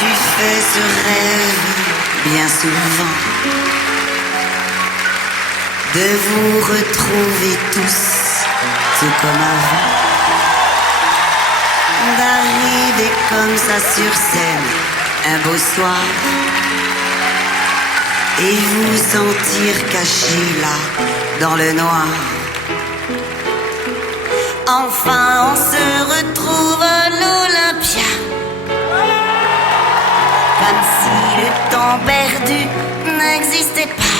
tu fais ce rêve bien souvent de vous retrouver tous tout comme avant, d'arriver comme ça sur scène un beau soir et vous sentir caché là dans le noir. Enfin on se retrouve à l'Olympia, comme si le temps perdu n'existait pas.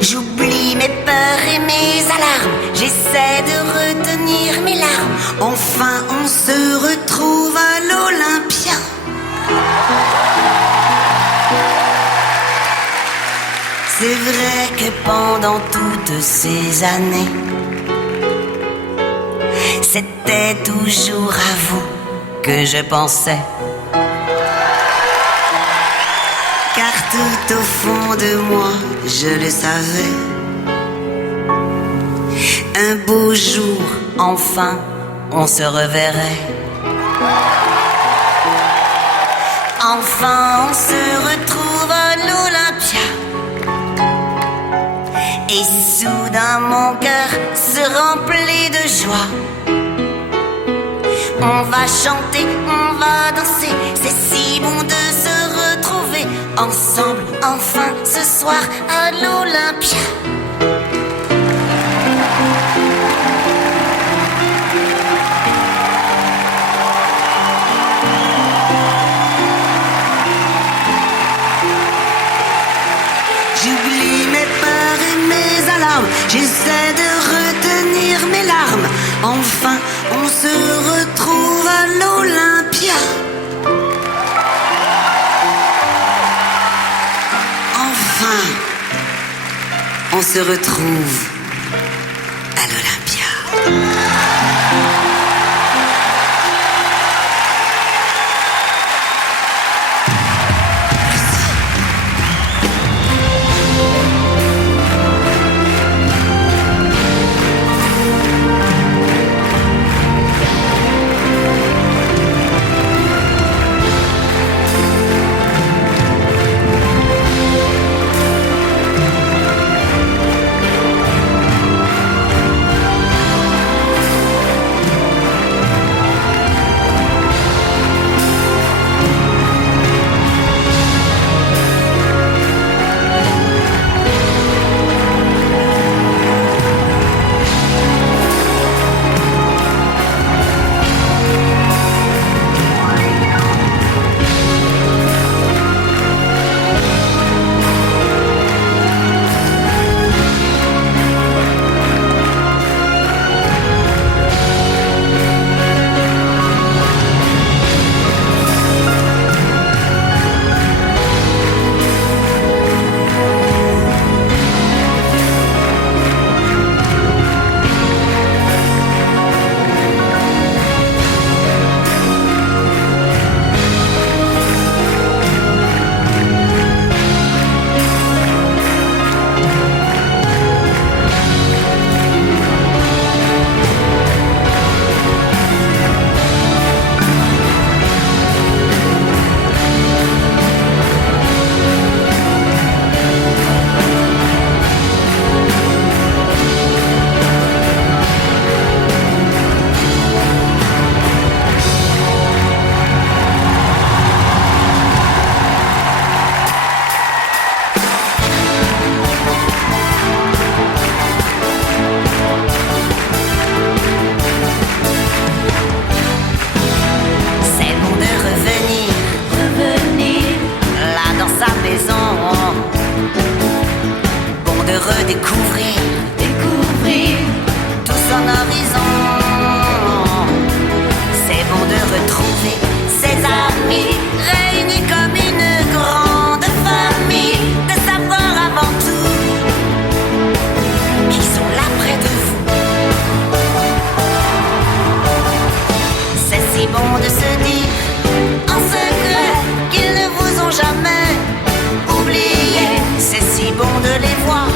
J'oublie mes peurs et mes alarmes, j'essaie de retenir mes larmes. Enfin on se retrouve à l'Olympia. C'est vrai que pendant toutes ces années, c'était toujours à vous que je pensais. Car tout au fond de moi, je le savais. Un beau jour, enfin, on se reverrait. Enfin, on se retrouve à l'Olympia. Et soudain, mon cœur se remplit de joie. On va chanter, on va danser, c'est si bon de se retrouver ensemble, enfin, ce soir à l'Olympia. J'oublie mes peurs et mes alarmes, j'essaie de retenir mes larmes. Enfin, on se retrouve à l'Olympia. Enfin, on se retrouve à l'Olympia. Découvrir tout son horizon. C'est bon de retrouver ses amis, réunis comme une grande famille, de savoir avant tout qui sont là près de vous. C'est si bon de se dire en secret qu'ils ne vous ont jamais oublié. C'est si bon de les voir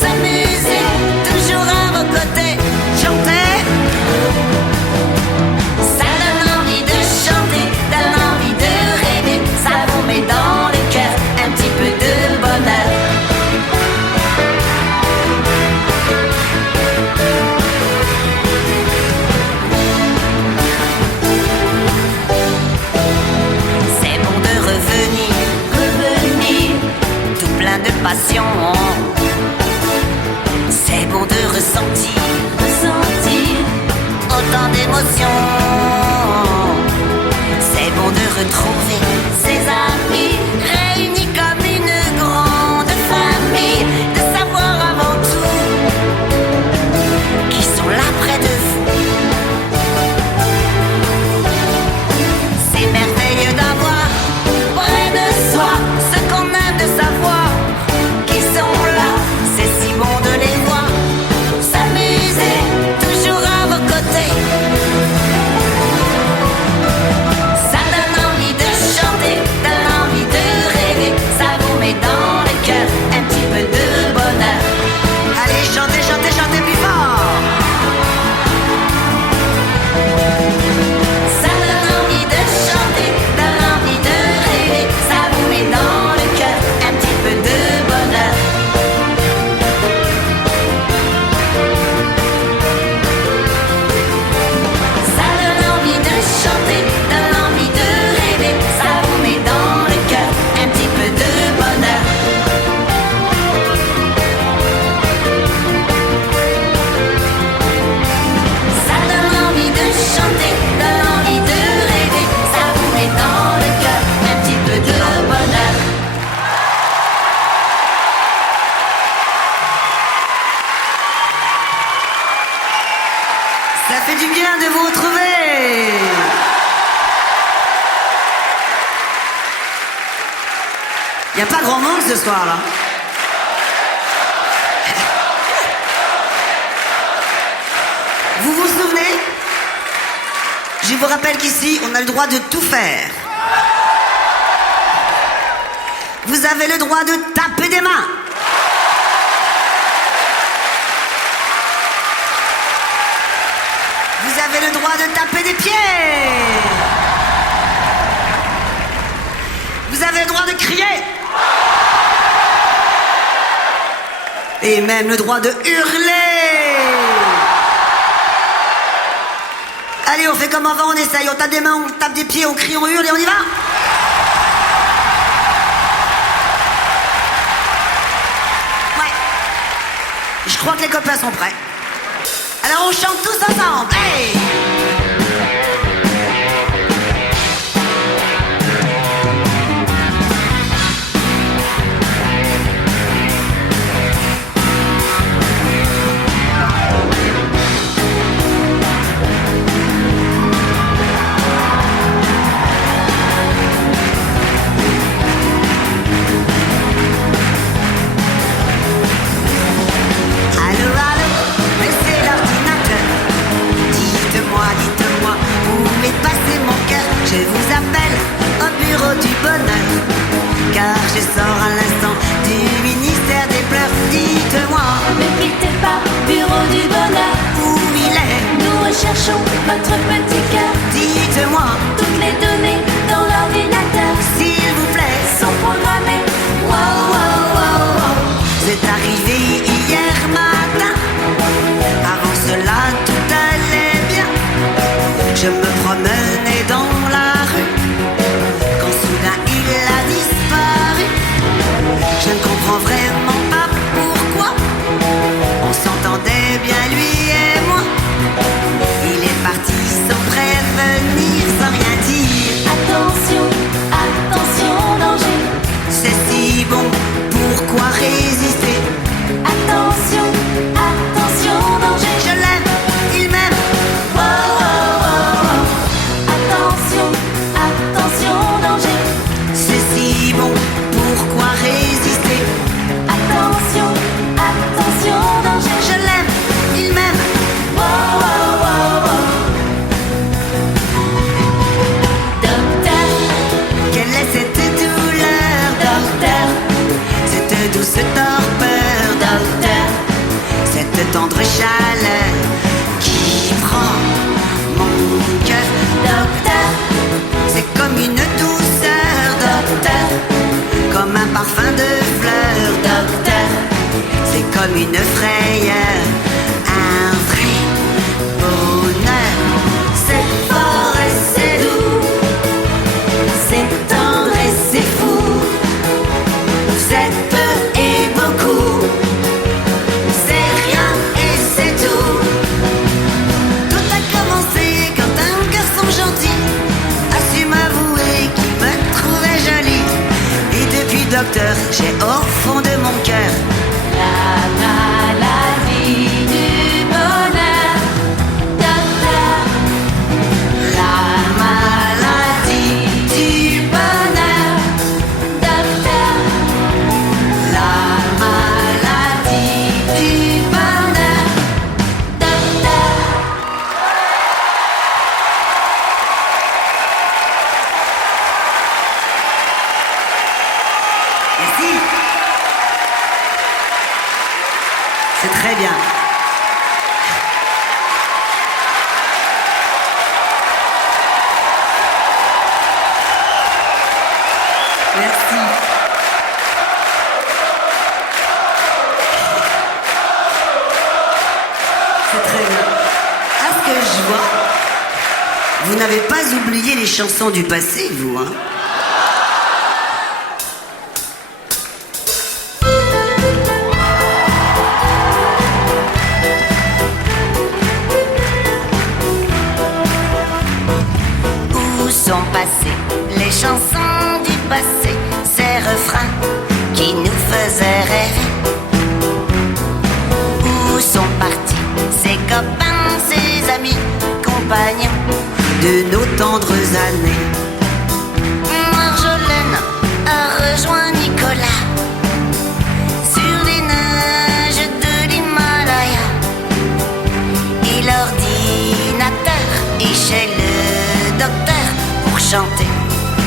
s'amuser, toujours à vos côtés, chanter émotion. C'est bon de retrouver ses amis réunis comme une grande famille, de savoir avant tout qui sont là près de vous. C'est merveilleux d'avoir près de soi ce qu'on aime, de savoir qu'ils sont là. C'est si bon de les voir s'amuser toujours à vos côtés. Ça donne envie de chanter, donne envie de rêver. Ça vous met dans le cœur un petit peu de bonheur. Allez, chantez, chantez, chantez plus fort. Ça donne envie de chanter, donne envie de rêver. Ça vous met dans le cœur un petit peu de bonheur. Ça donne envie de chanter, donne envie de rêver. Ça vous met dans le cœur un petit peu de bonheur. Ça donne envie de chanter, donne envie de rêver. Ça vous met dans le cœur un petit peu de bonheur. Ça fait du bien de vous retrouver. Y a pas grand monde ce soir là. Vous vous souvenez? Je vous rappelle qu'ici, on a le droit de tout faire. Vous avez le droit de taper des mains. Vous avez le droit de taper des pieds. Vous avez le droit de crier. Et même le droit de hurler. Allez, on fait comme avant, on essaye. On tape des mains, on tape des pieds, on crie, on hurle et on y va. Ouais. Je crois que les copains sont prêts. Alors on chante tous ensemble. Hey! Allô, allô, mais c'est l'ordinateur. Dites-moi, dites-moi, où m'est passé mon cœur? Je vous appelle au bureau du bonheur, car je sors à l'instant du ministère des pleurs. Dites-moi, Ne quittez pas, bureau du bonheur. où il est? Nous recherchons votre petit cœur. Dites-moi, Toutes les données dans l'ordinateur s'il vous plaît. sont programmées. Wow, wow, wow, wow. C'est arrivé hier matin. Avant cela, tout allait bien. Je me promenais dans la rue, quand soudain il a disparu. Je ne comprends vraiment pas pourquoi. On s'entendait bien lui et moi. Il est parti sans prévenir, sans rien dire. Attention, attention, danger. C'est si bon, pourquoi résister? Attention, attention, danger. Je l'aime, il m'aime. Wow, wow, wow, wow. Attention, attention, danger. C'est si bon, pourquoi résister? Attention, attention, danger. Je l'aime, il m'aime. Wow, wow, wow, wow. Docteur, Quelle est cette douleur, docteur? Cette douce torpeur, docteur? Cette tendre chaleur qui prend mon cœur, docteur? C'est comme une douceur, docteur, comme un parfum de fleurs, docteur. C'est comme une frayeur, un vrai bonheur. C'est fort et c'est doux, c'est tendre et c'est fou. c'est peu et beaucoup, c'est rien et c'est tout. Tout a commencé docteur, j'ai au fond de mon cœur La maladie du bonheur, docteur. La maladie du bonheur, docteur. La maladie du bonheur, docteur. Merci. C'est très bien. Merci. C'est très bien. À ce que je vois, vous n'avez pas oublié les chansons du passé, vous, hein? Où sont passées les chansons du passé, ces refrains qui nous faisaient rêver? Où sont partis ces copains, ces amis, compagnons De nos tendres années. Marjolaine a rejoint Nicolas sur les neiges de l'Himalaya. Et l'ordinateur est chez le docteur pour chanter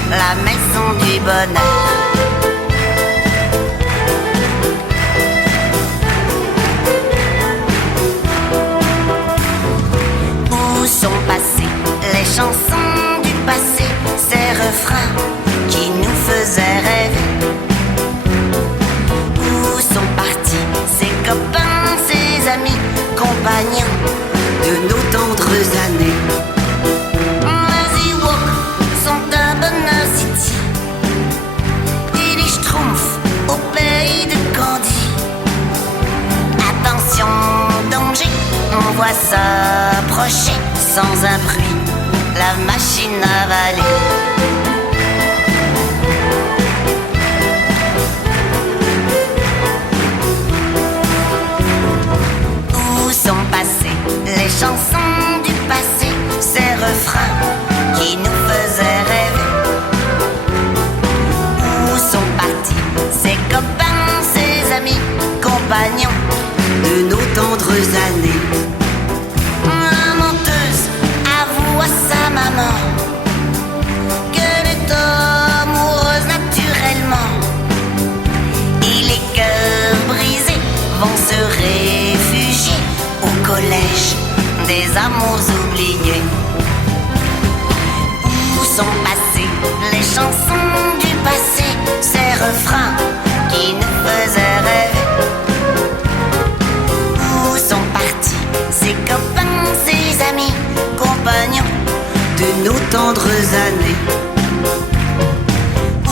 la maison du bonheur. Où sont passées les chansons du passé, ces refrains qui nous faisaient rêver? Où sont partis ces copains, ces amis, compagnons De nos tendres années. Les Ewoks sont à Bonheur City et les Schtroumpfs au pays de Candy. Attention, danger, on voit s'approcher sans un bruit la machine avalée. Où sont passées les chansons du passé, ces refrains qui nous faisaient rêver? Où sont partis ces copains, ces amis, compagnons De nos tendres années. La menteuse avoue à sa maman qu'elle est amoureuse naturellement. Et les cœurs brisés vont se réfugier au collège des amours oubliés. Où sont passées les chansons du passé, ces refrains qui nous faisaient rêver? Où sont partis ces copains, ces amis, compagnons De nos tendres années. Où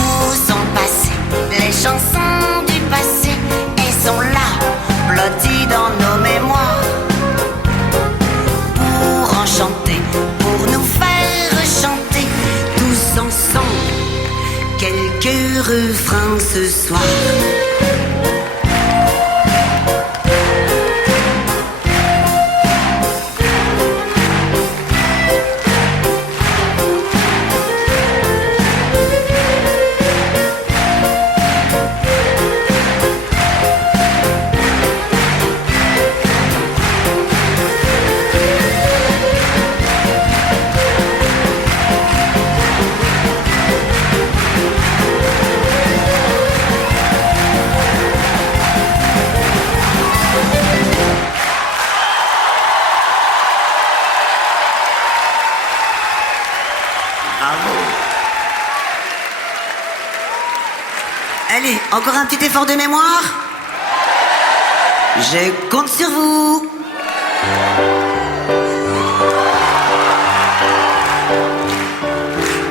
sont passées les chansons du passé? Elles sont là, blotties dans nos mémoires, pour enchanter, pour nous faire chanter Tous ensemble, quelques refrains ce soir. Bravo. Allez, encore un petit effort de mémoire. Je compte sur vous.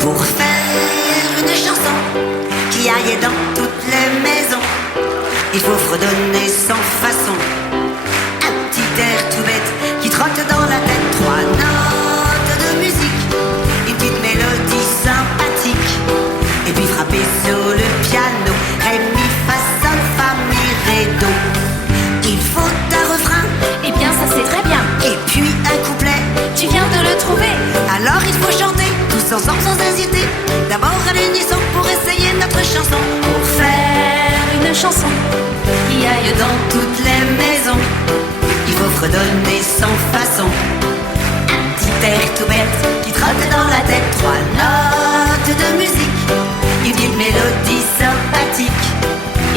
Pour faire une chanson qui aille dans toutes les maisons, il faut fredonner sans façon un petit air tout bête qui trotte dans la tête. 3 notes de musique, une petite mélodie sympathique, et puis frapper sur le piano. chanson, pour faire une chanson qui aille dans toutes les maisons. Il faut fredonner sans façon, un petit air tout bête qui trotte dans la tête. 3 notes de musique, une petite mélodie sympathique,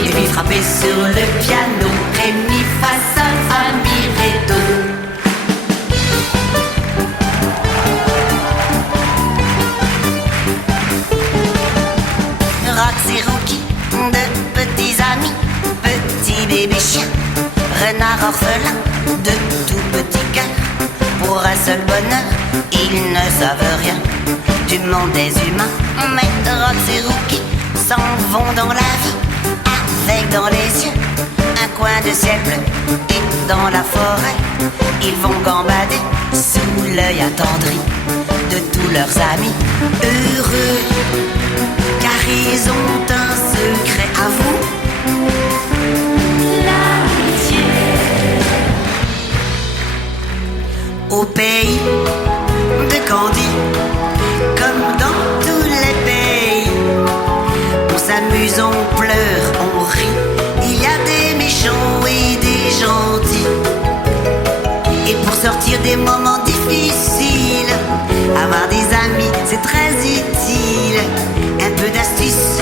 et puis frapper sur le piano, ré, mi, fa, sol, fa, mi, ré, do. Rox et Rookie, de petits amis, petits bébés chiens, renards orphelins, de tout petits cœurs. Pour un seul bonheur, ils ne savent rien du monde des humains. Mais Rox et Rookie s'en vont dans la vie, avec dans les yeux un coin de ciel bleu. Et dans la forêt, ils vont gambader sous l'œil attendri de tous leurs amis. Heureux, car ils ont un secret à vous, l'amitié. Au pays de Candy, comme dans tous les pays, on s'amuse, on pleure, on rit. Il y a des méchants et des gentils. Et pour sortir des moments difficiles, avoir des amis, c'est très utile. Un peu d'astuce,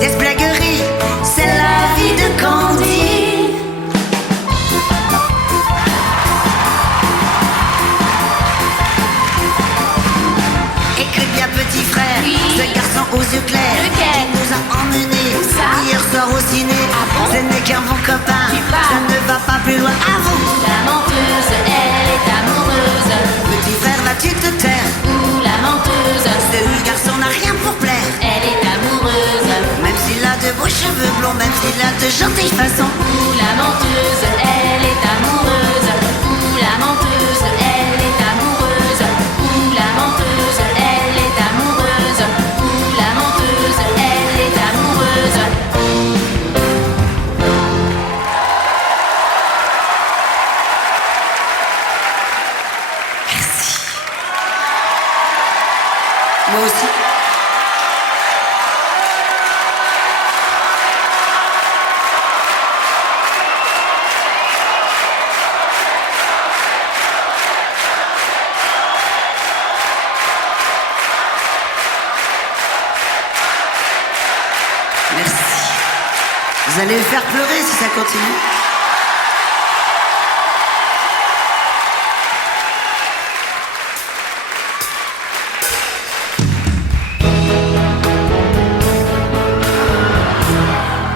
d'esplèguerie, c'est la vie de Candy. Écoute bien petit frère, oui. Ce garçon aux yeux clairs, qui nous a emmenés hier soir au ciné. Ah bon? Ce n'est qu'un bon copain, ça ne va pas plus loin. À vous. La menteuse, elle est amoureuse. Petit frère, vas-tu te taire? Ou la menteuse, ce garçon n'a rien pour plaire. elle est amoureuse. Même s'il a de beaux cheveux blonds, même s'il a de gentilles façons. Ou la menteuse, elle est amoureuse. Ou la menteuse, elle est amoureuse. Ou la menteuse, elle est amoureuse. Ou la menteuse, elle est amoureuse. Merci. Moi aussi. Merci. Vous allez me faire pleurer si ça continue.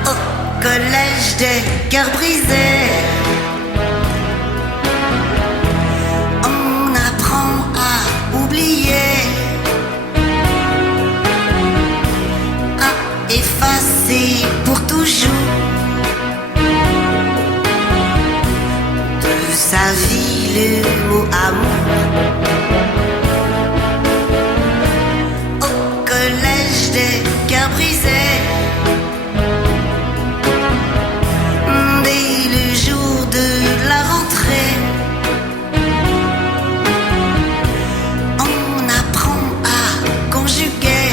Au collège des cœurs brisés, on apprend à oublier, à effacer pour toujours de sa vie le mot amour. Au collège des cœurs brisés, dès le jour de la rentrée, on apprend à conjuguer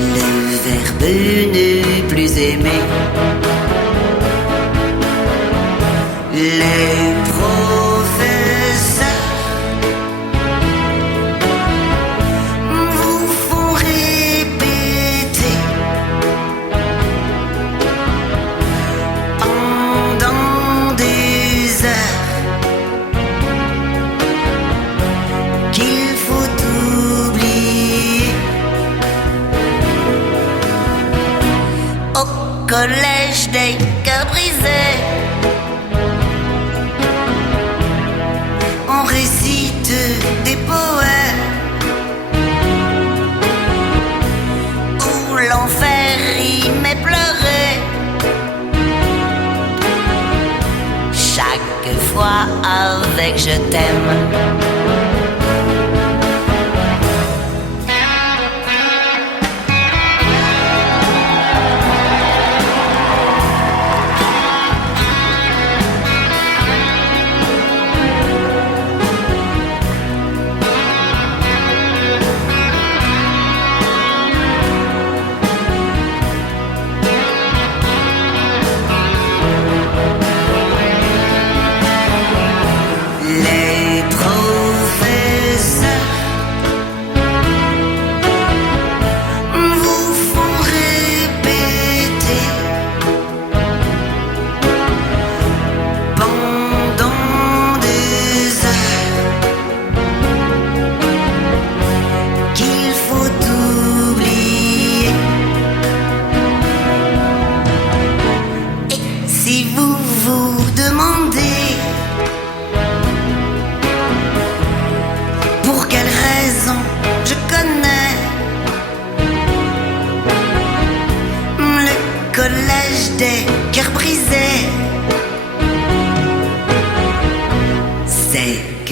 le verbe ne plus aimer. Les professeurs vous font répéter pendant des heures qu'il faut oublier. Au collège des cœurs brisés, on récite des poèmes où l'enfer rime et pleurer. Chaque fois avec je t'aime.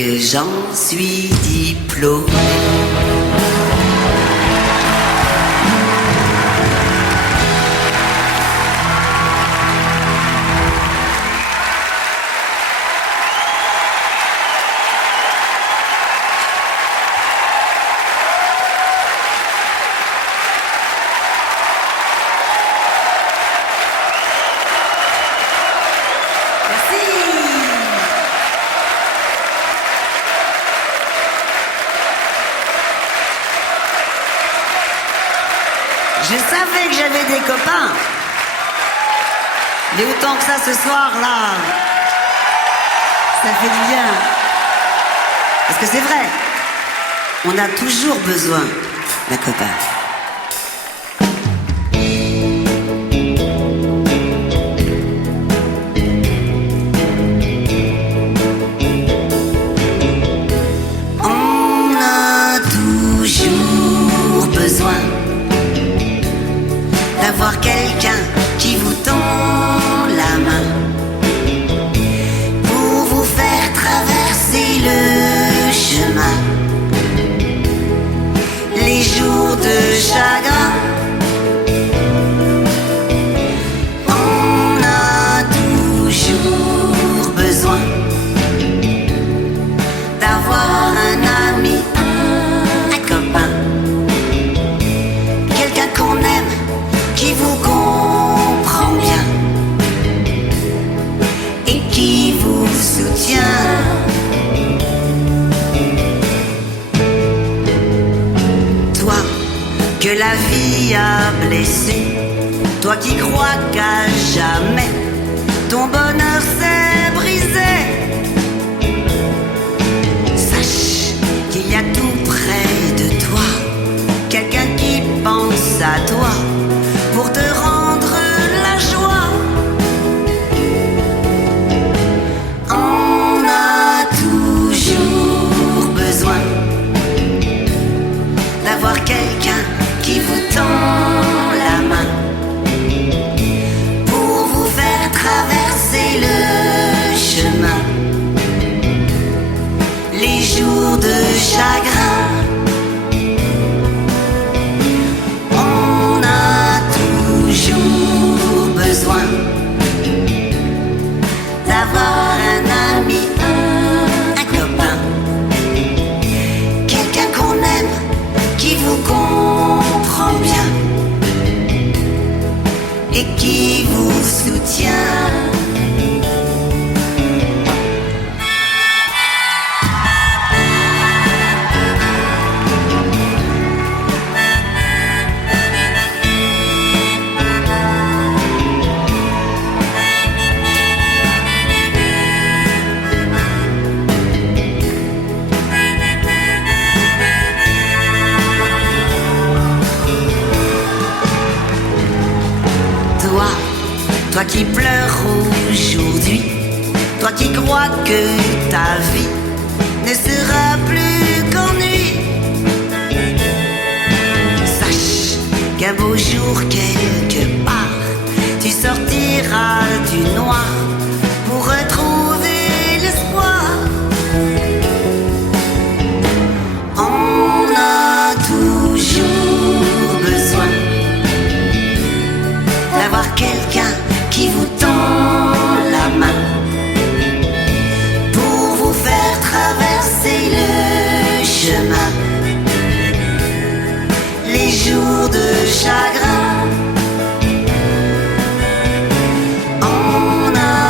que j'en suis diplômé. Je savais que j'avais des copains. Mais autant que ça ce soir-là, ça fait du bien. Parce que c'est vrai, on a toujours besoin d'un copain. On a toujours besoin d'avoir quelqu'un qui vous tend la main pour vous faire traverser le chemin. Les jours de chagrin, on a toujours besoin d'avoir un ami, un copain, quelqu'un qu'on aime, qui vous comprend bien et qui vous soutient. Toi que la vie a blessé, toi qui crois qu'à jamais ton bonheur s'est brisé, sache qu'il y a tout près de toi quelqu'un qui pense à toi pour te rendre la joie. On a toujours besoin d'avoir quelqu'un qui vous tend la main pour vous faire traverser le chemin. Les jours de chagrin, besoin d'avoir un ami, un copain, quelqu'un qu'on aime, qui vous comprend bien et qui vous soutient. Toi qui pleures aujourd'hui, toi qui crois que ta vie ne sera plus qu'ennui, sache qu'un beau jour quelque part, tu sortiras du noir pour retrouver l'espoir. On a toujours besoin d'avoir quelqu'un qui vous tend la main pour vous faire traverser le chemin. Les jours de chagrin, on a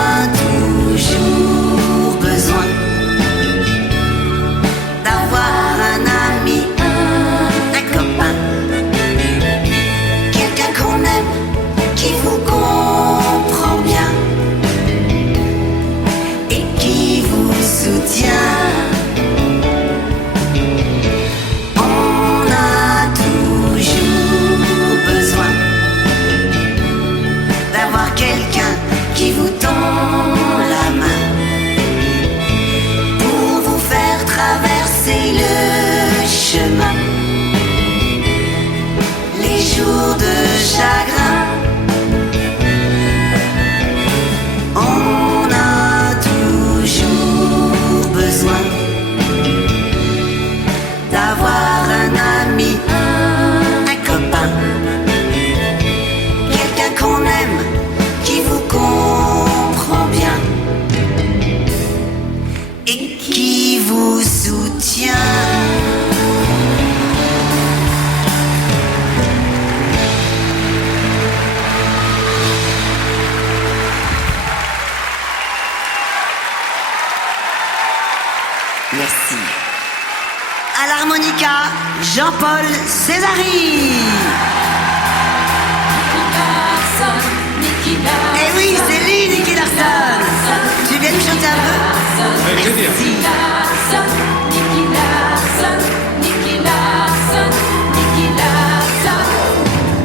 qui vous soutient. Merci. À l'harmonica, Jean-Paul Césari. Eh oui, c'est lui, Nicky Larson. Tu viens nous chanter un peu? Avec plaisir.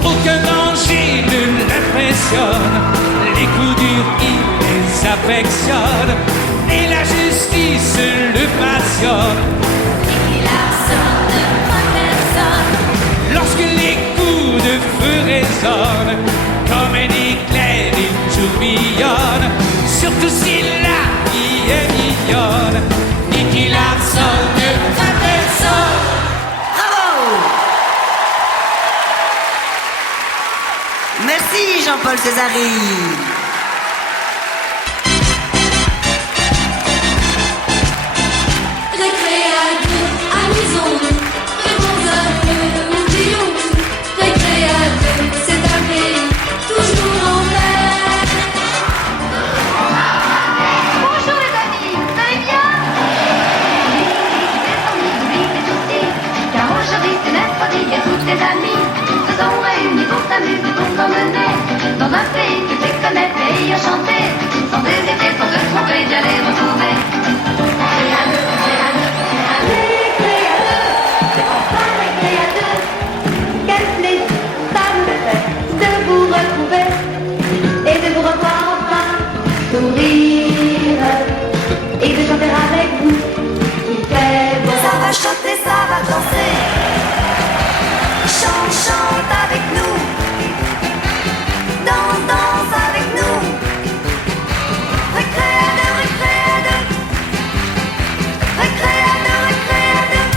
Aucun danger ne l'impressionne, les coups durs il les affectionne, et la justice le passionne. Lorsque les coups de feu résonnent, comme un éclair il tourbillonne, surtout si la vie est mignonne. Nicky Larson ne craint personne. Bravo! Merci Jean-Paul Césari. Récréateur, amusons-nous, rêvons un peu, oublions-nous. Récréateur, c'est un pays toujours en paix. Bonjour les amis, vous allez bien? Oui, c'est aussi, car aujourd'hui c'est mercredi et tous tes amis se sont réunis pour s'amuser, pour s'emmener dans un pays que tu connais, pays enchanté, sans hésiter, sans te tromper, d'y aller retrouver. Quel plaisir ça me fait de vous retrouver et de vous revoir enfin sourire et de chanter avec vous. Il fait beau. Ça va chanter, ça va danser. Chante, chante avec nous. Danse, danse avec nous. Récréateur, récréateur. Récréateur, récréateur.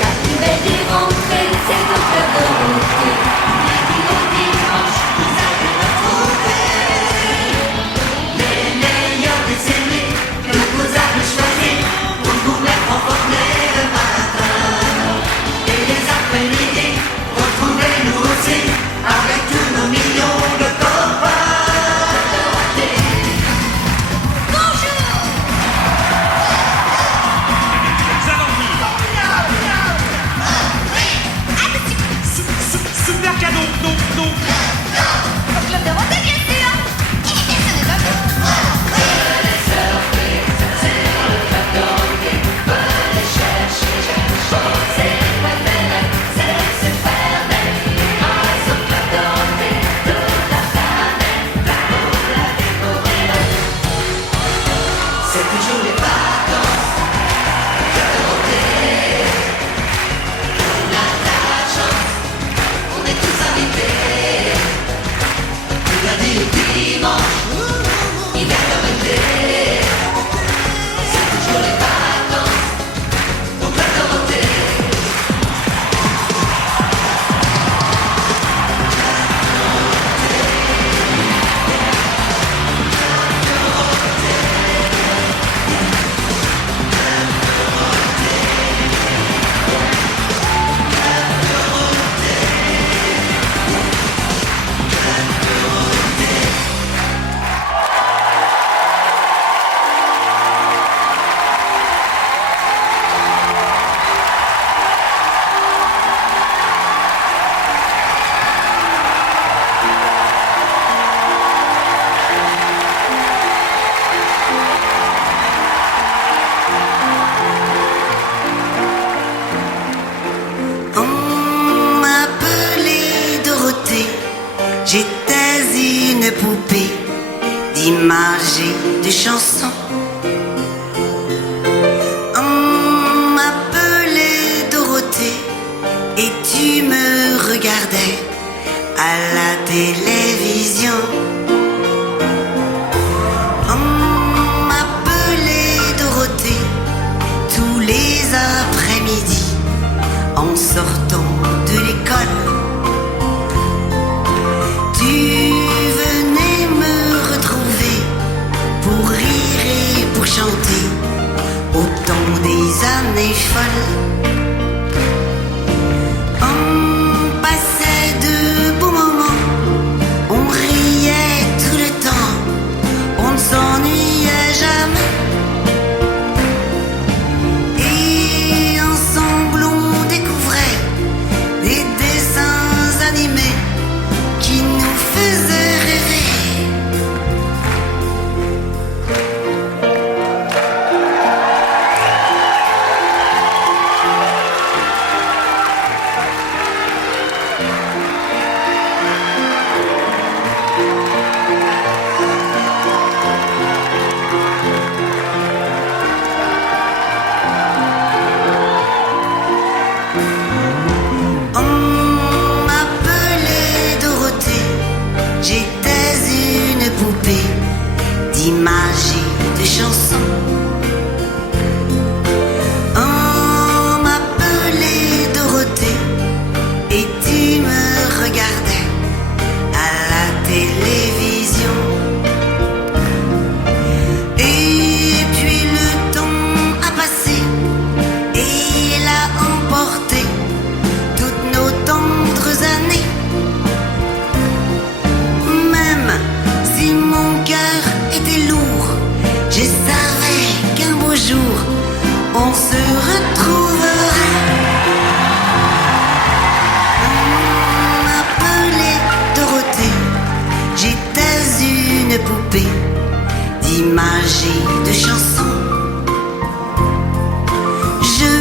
La plus belle des rentrées, c'est de faire de beauté. Lundi au dimanche, vous allez retrouver les meilleurs des séries que vous avez choisis pour vous mettre en forme le matin. Et les après-midi, retrouvez-nous aussi avec tous nos millions de copains. Bonjour! Super cadeau, non, non. Au club de Roté, bien sûr! Et ce n'est pas tout! C'est toujours les vacances. On a la chance, on est tous invités. Du lundi au dimanche, hiver comme été. C'est toujours les vacances, au club Dorothée. On m'appelait Dorothée. J'étais une poupée d'images et de chansons. On m'appelait Dorothée et tu me regardais à la télévision. On est folle. On passait de beaux moments, on riait tout le temps, on ne s'ennuyait jamais. Et ensemble on découvrait des dessins animés qui nous faisaient rêver. On m'appelait Dorothée, j'étais une poupée d'images et de chansons. On m'appelait Dorothée et tu me regardais à la télévision. Et puis le temps a passé et il a emporté toutes nos tendres années. Même si mon cœur était lourd, je savais qu'un beau jour on se retrouverait. On m'appelait Dorothée, j'étais une poupée d'images et de chansons. Je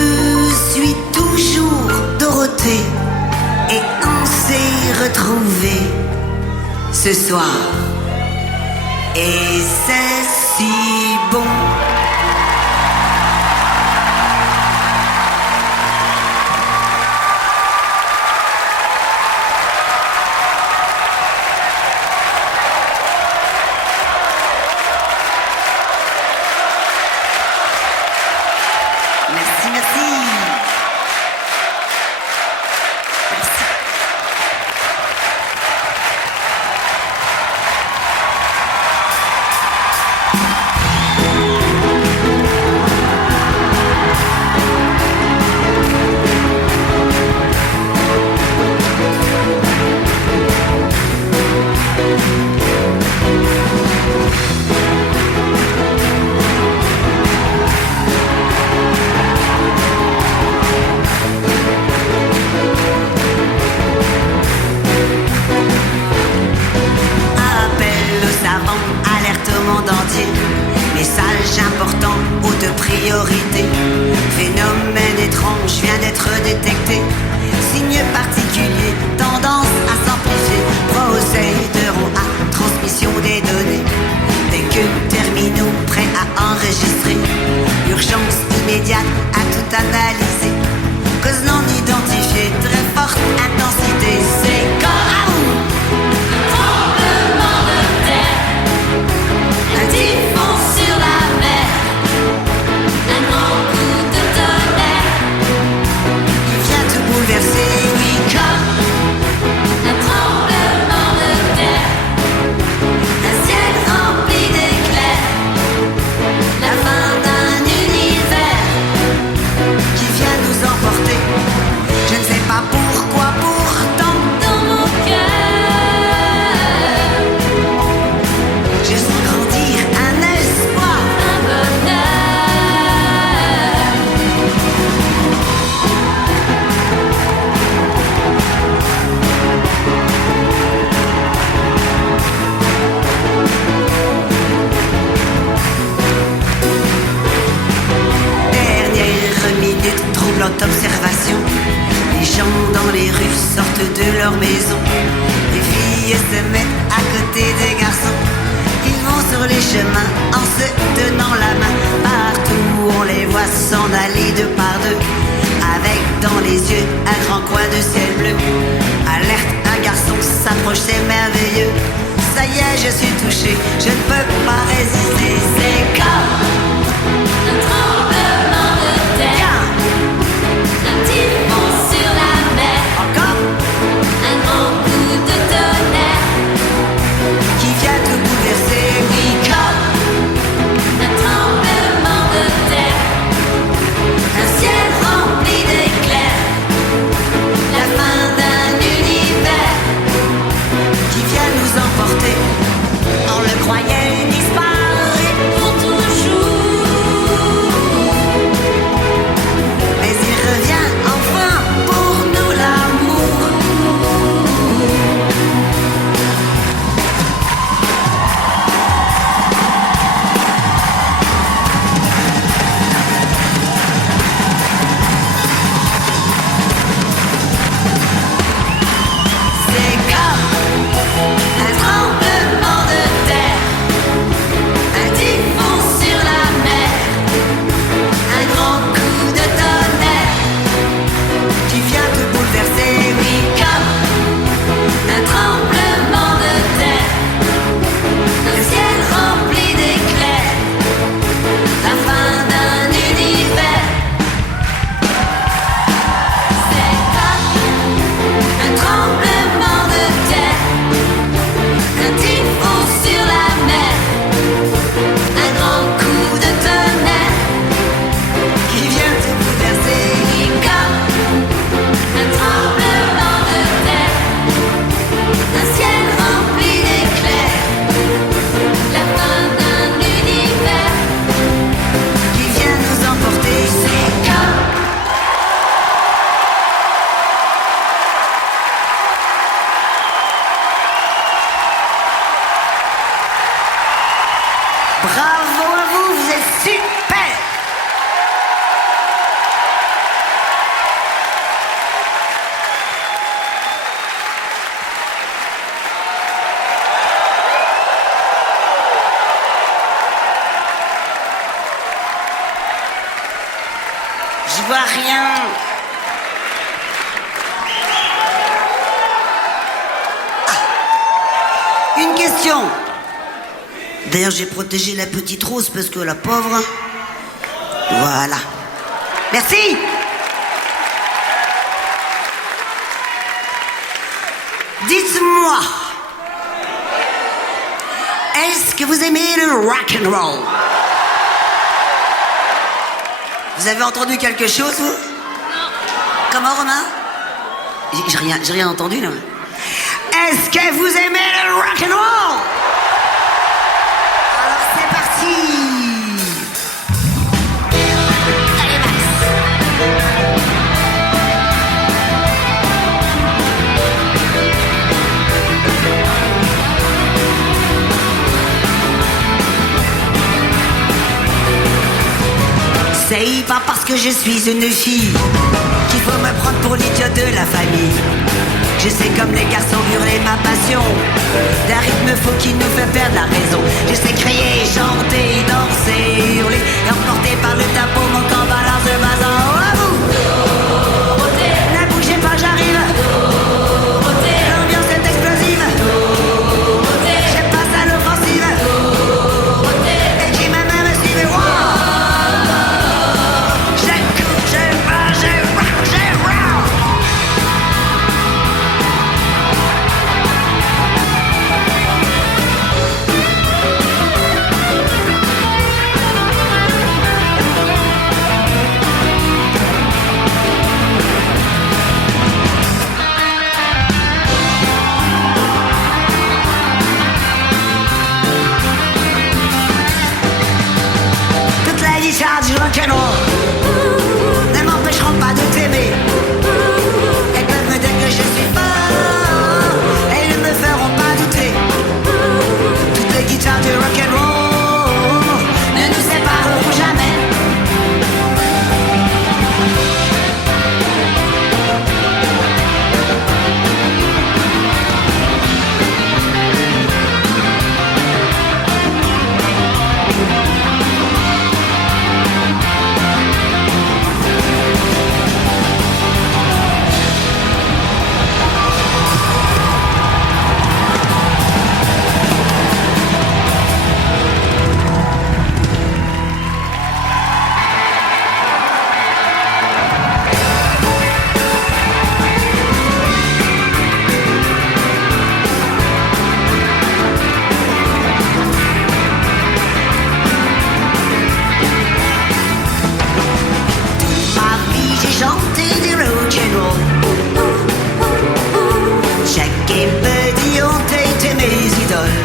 suis toujours Dorothée et on s'est retrouvés ce soir. Et c'est si bon. Merci, merci. Appel aux savants, alerte au monde entier. Message important, haute priorité. Phénomène étrange vient d'être détecté. Signe particulier, tendance à s'amplifier. Procéderont à transmission des données. Dès que terminaux prêts à enregistrer. Urgence immédiate à tout analyser. Cause non identifiée, très forte intensité. C'est comme Tremblement de terre, un typhon sur la mer, un grand coup de tonnerre, il vient tout bouleverser. Oui, comme un tremblement de terre, un ciel rempli d'éclairs, la fin d'un univers. qui vient nous emporter. Je ne sais pas pourquoi, pourtant, Dans mon cœur, je sens grandir un espoir. un bonheur. Dernière minute, troublante observation. Les gens dans les rues sortent de leur maison. Les filles se mettent à côté des garçons. Ils vont sur les chemins en se tenant la main. Partout on les voit s'en aller deux par deux. Avec dans les yeux un grand coin de ciel bleu. Alerte, un garçon s'approche, c'est merveilleux. Ça y est, je suis touché, je ne peux pas résister. C'est comme Un tremblement de terre, un typhon sur la mer, encore un grand coup de tonnerre, qui vient tout bouleverser. Oui, comme un tremblement de terre, un ciel Bravo à vous, vous êtes super. Je vois rien. Ah. Une question. D'ailleurs, j'ai protégé la petite Rose parce que la pauvre... Voilà. Merci. Dites-moi, est-ce que vous aimez le rock and roll? Vous avez entendu quelque chose, vous? Non. Comment, Romain? J'ai rien entendu, là. Est-ce que vous aimez le rock and roll? Alors, c'est parti. Allez, Max. C'est pas parce que je suis une fille qu'il faut me prendre pour l'idiot de la famille. Je sais comme les garçons hurler ma passion d'un rythme faux qui nous fait perdre la raison. Je sais crier, chanter, danser, hurler et emporter par le tapot mon corps balance le bazar. Oh, à vous! Ne bougez pas, j'arrive! L'ambiance est explosive! Je passe à l'offensive! Et qui même me suivait, wow! Je cours, je bats, je rock, je rock! Toute la guitare du rock'n'roll ne m'empêcheront pas de t'aimer. Elles peuvent me dire que je suis fort, elles ne me feront pas douter. Toutes les guitares du rock'n'roll ne nous sépareront jamais. Ma vie, j'ai chanté du rock'n'roll. Jack et Buddy ont été mes idoles.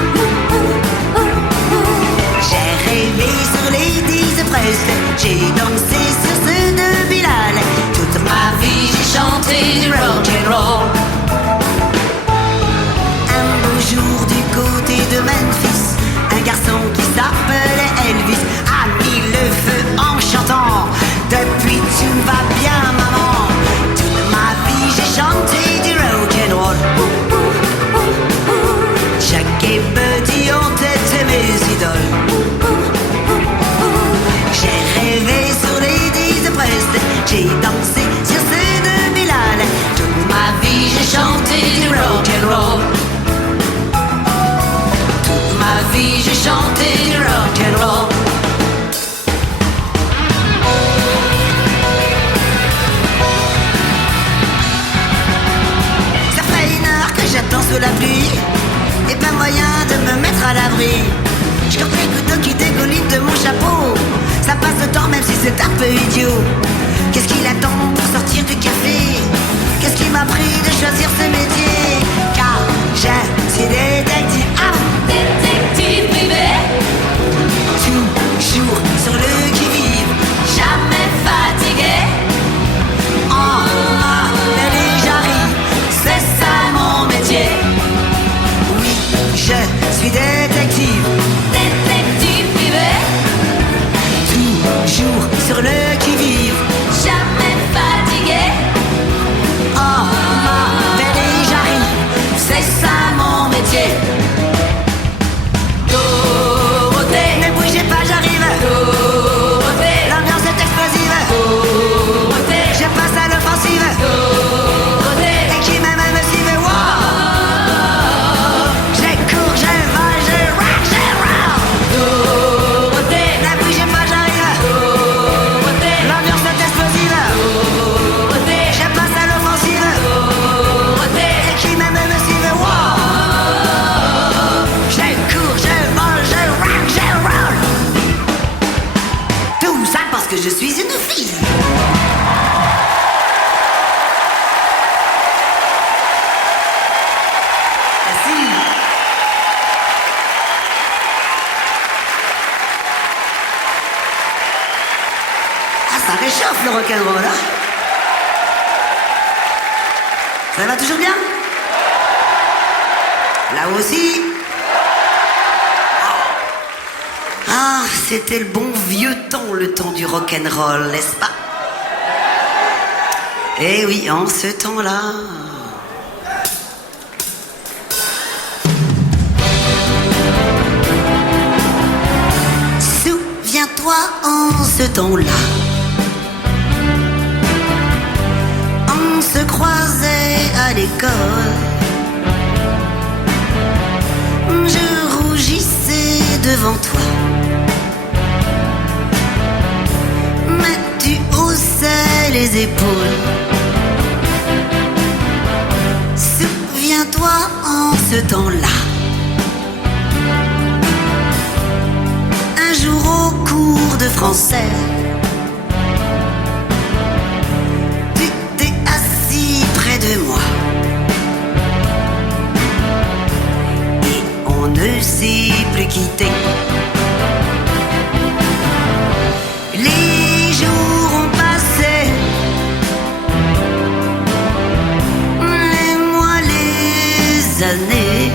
J'ai rêvé sur les 10 Presley, j'ai dansé sur ceux de Bilal. Toute ma vie, j'ai chanté du rock'n'roll. Un beau jour du côté de Memphis, un garçon qui s'appelait Elvis a mis le feu en chantant. Depuis tout va bien, maman. Toute ma vie j'ai chanté du rock'n'roll. Jack et Buddy ont été mes idoles. J'ai rêvé sur les 10 Presley, j'ai dansé sur ceux de Bilal. Toute ma vie j'ai chanté du rock'n'roll. Toute ma vie j'ai chanté du rock'n'roll. Ça fait 1 heure que j'attends sous la pluie et pas moyen de me mettre à l'abri. Je compte les gouttes d'eau qui dégoulinent de mon chapeau. Ça passe le temps même si c'est un peu idiot. Qu'est-ce qu'il attend pour sortir du café? Qu'est-ce qui m'a pris de choisir ce métier? Car je suis détective. Ah, Détective privé, toujours sur le qui-vive, jamais fatigué. en allez, j'arrive, C'est ça mon métier. oui, je suis détective. Détective privé, je suis une fille. Merci. Ah, ça réchauffe le rock'n'roll, hein? Ça va toujours bien? Là aussi? Ah, c'était le bon vieux temps, le temps du rock'n'roll, n'est-ce pas? Eh oui, en ce temps-là. Souviens-toi en ce temps-là. On se croisait à l'école. Je rougissais devant toi. Mais tu haussais les épaules. Souviens-toi en ce temps-là. Un jour au cours de français, tu t'es assis près de moi. Et on ne s'est plus quitté. Les jours ont passé, les mois, les années.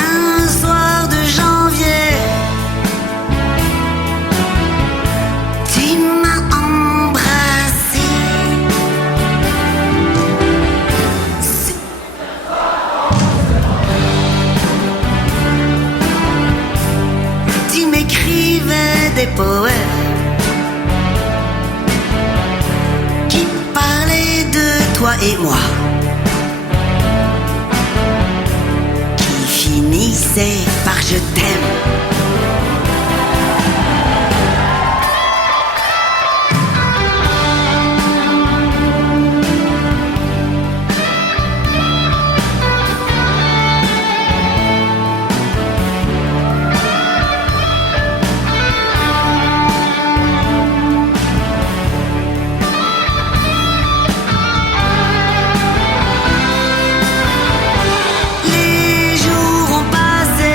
Un soir de janvier, tu m'as embrassé. Tu m'écrivais des poèmes qui parlaient de toi et moi, qui finissaient par je t'aime. Les jours ont passé,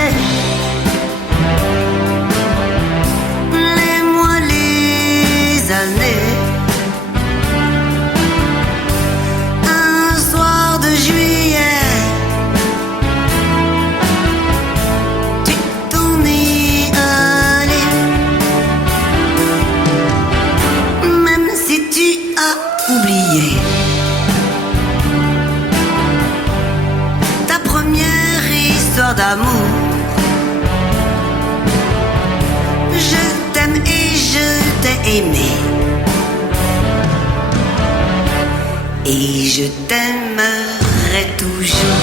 les mois, les années. Un soir de juillet, tu t'en es allé. Même si tu as oublié ta première histoire d'amour, je t'aime et je t'ai aimé. Et je t'aimerai toujours.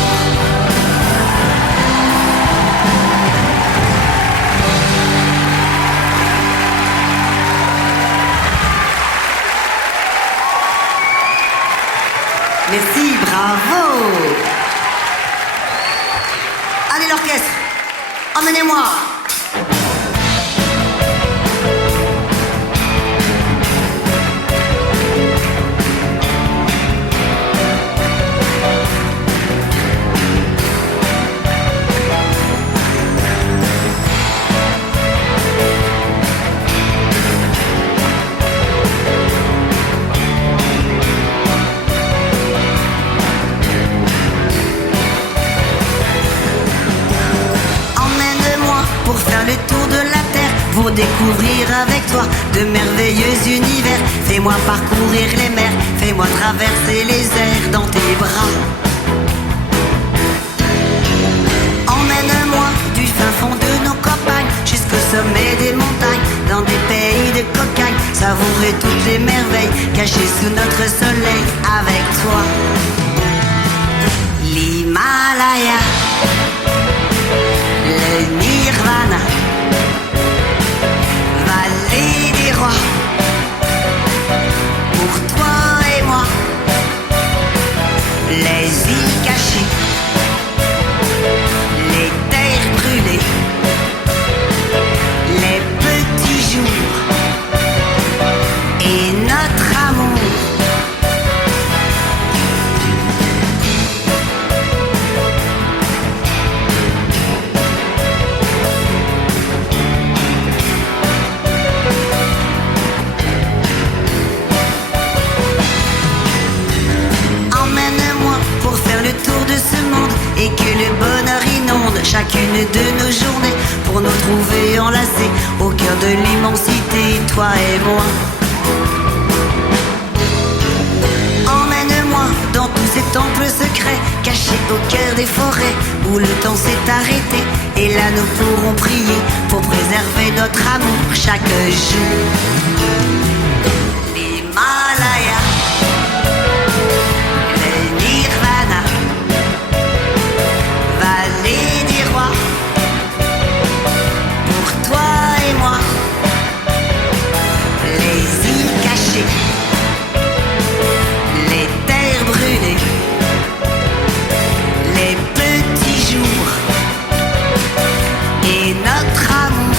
Merci, bravo. Allez l'orchestre, emmenez-moi. Emmène-moi pour faire le tour de la terre, pour découvrir avec toi de merveilleux univers. Fais-moi parcourir les mers, fais-moi traverser les airs dans tes bras. Emmène-moi du fin fond de nos campagnes jusqu'au sommet des montagnes, dans des pays de cocagne, savourer toutes les merveilles cachées sous notre soleil avec toi. L'Himalaya, le Nirvana, vallée des rois, pour toi et moi, les îles cachées, les terres brûlées, les petits chacune de nos journées pour nous trouver enlacés au cœur de l'immensité, toi et moi. Emmène-moi dans tous ces temples secrets cachés au cœur des forêts où le temps s'est arrêté. Et là nous pourrons prier pour préserver notre amour chaque jour. L'Himalaya, le Nirvana, vallée des rois, pour toi et moi. Les îles cachées, les terres brûlées, les petits jours et notre amour.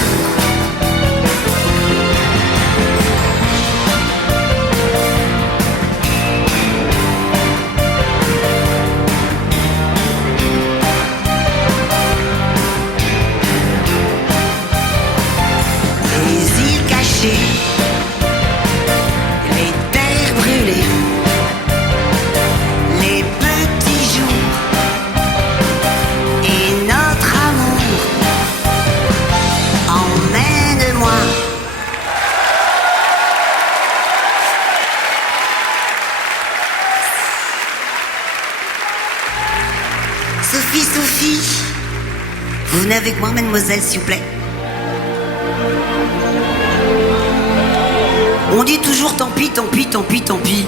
Les îles cachées, les terres brûlées, les petits jours et notre amour. Emmène-moi. Sophie, Sophie, vous venez avec moi, mademoiselle, s'il vous plaît. On dit toujours tant pis, tant pis, tant pis, tant pis.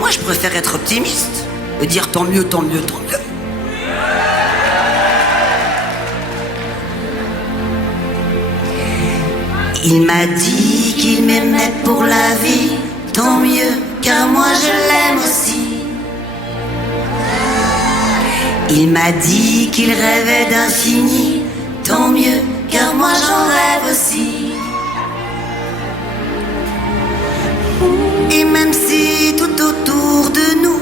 Moi, je préfère être optimiste et dire tant mieux, tant mieux, tant mieux. Il m'a dit qu'il m'aimait pour la vie, tant mieux, car moi je l'aime aussi. Il m'a dit qu'il rêvait d'infini, tant mieux, car moi j'en rêve aussi. Et même si tout autour de nous,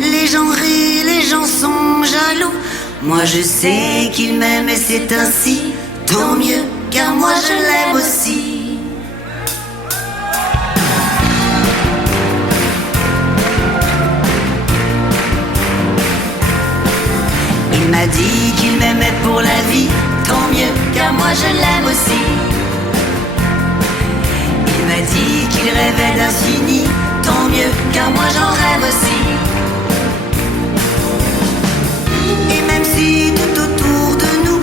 les gens rient, les gens sont jaloux, moi je sais qu'il m'aime et c'est ainsi, tant mieux, car moi je l'aime aussi. Il m'a dit qu'il m'aimait pour la vie, tant mieux, car moi je l'aime aussi. Il m'a dit qu'il rêvait d'infini, tant mieux, car moi j'en rêve aussi. Et même si tout autour de nous,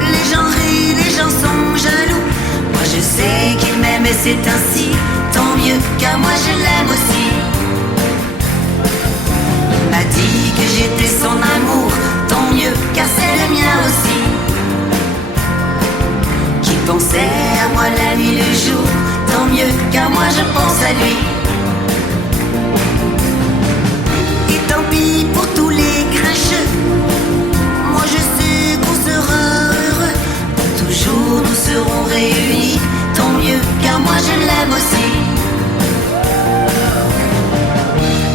les gens rient, les gens sont jaloux, moi je sais qu'il m'aime et c'est ainsi, tant mieux, car moi je l'aime aussi. Il m'a dit que j'étais son amour, tant mieux, car c'est le mien aussi. Qui pensait à moi la nuit, le jour, tant mieux, car moi je pense à lui. Et tant pis pour tous les grincheux, moi je sais qu'on sera heureux. Pour toujours nous serons réunis, tant mieux, car moi je l'aime aussi.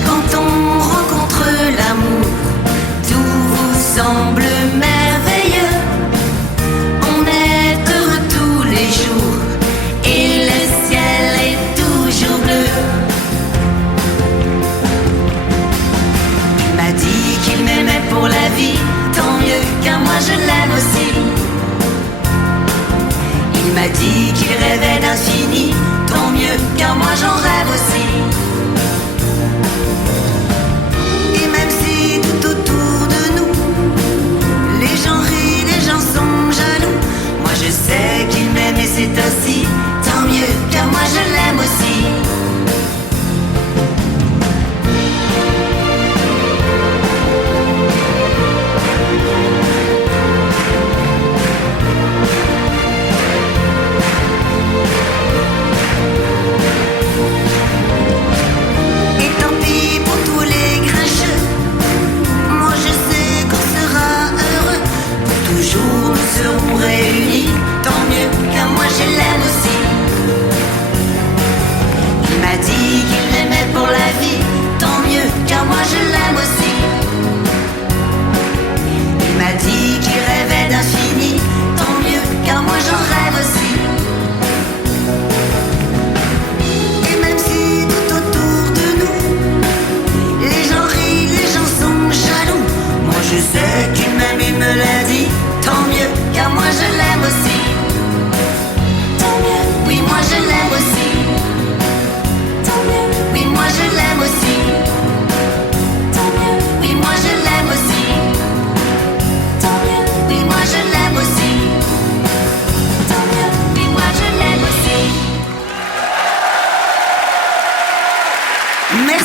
Quand on rencontre l'amour, tout vous semble merveilleux. On est heureux tous les jours et le ciel est toujours bleu. Il m'a dit qu'il m'aimait pour la vie, tant mieux, car moi je l'aime aussi. Il m'a dit qu'il rêvait d'infini, tant mieux, car moi j'en rêve aussi. Et même si tout autour de nous, les gens rient, les gens sont jaloux, moi je sais qu'il m'aime et c'est ainsi, tant mieux, car moi je l'aime aussi.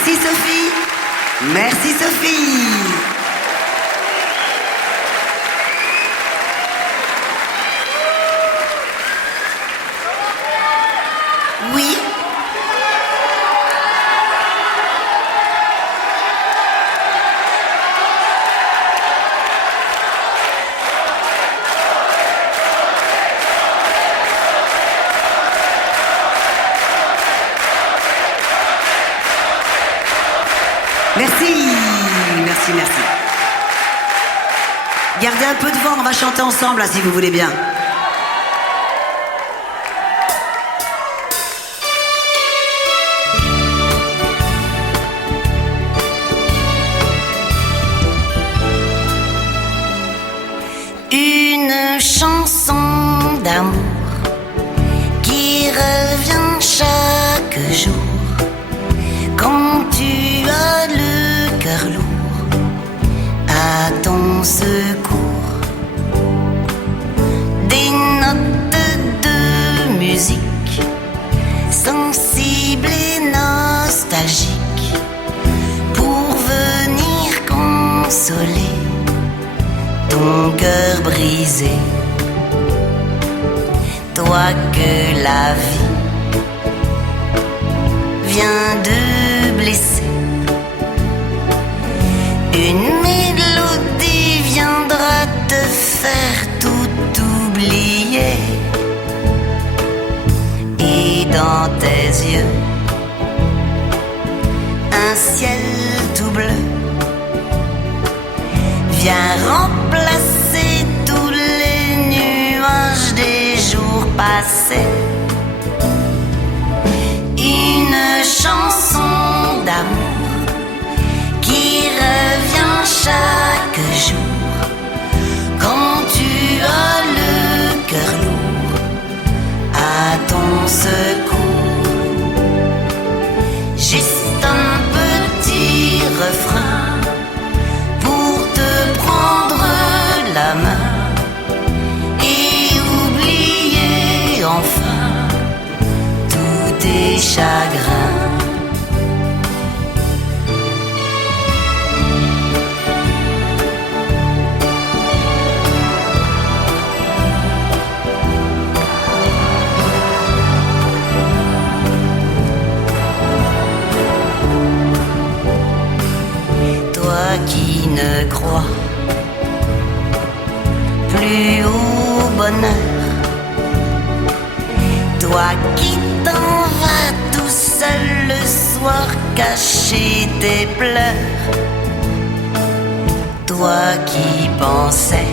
Merci Sophie. Merci Sophie. Oui. Merci, merci, merci. Gardez un peu de vent, on va chanter ensemble là, si vous voulez bien. Une chanson d'amour qui revient chaque jour quand tu as le cœur lourd à ton secours. Des notes de musique sensibles et nostalgiques pour venir consoler ton cœur brisé. Toi que la vie vient de blesser, une mélodie viendra te faire tout oublier. Et dans tes yeux, un ciel tout bleu vient remplacer tous les nuages des jours passés. Une chanson d'amour qui revient chaque jour quand tu as le cœur lourd à ton secours. Juste un petit refrain pour te prendre la main et oublier enfin tous tes chagrins. Toi qui ne crois plus au bonheur, toi qui t'en vas tout seul le soir cacher tes pleurs, toi qui pensais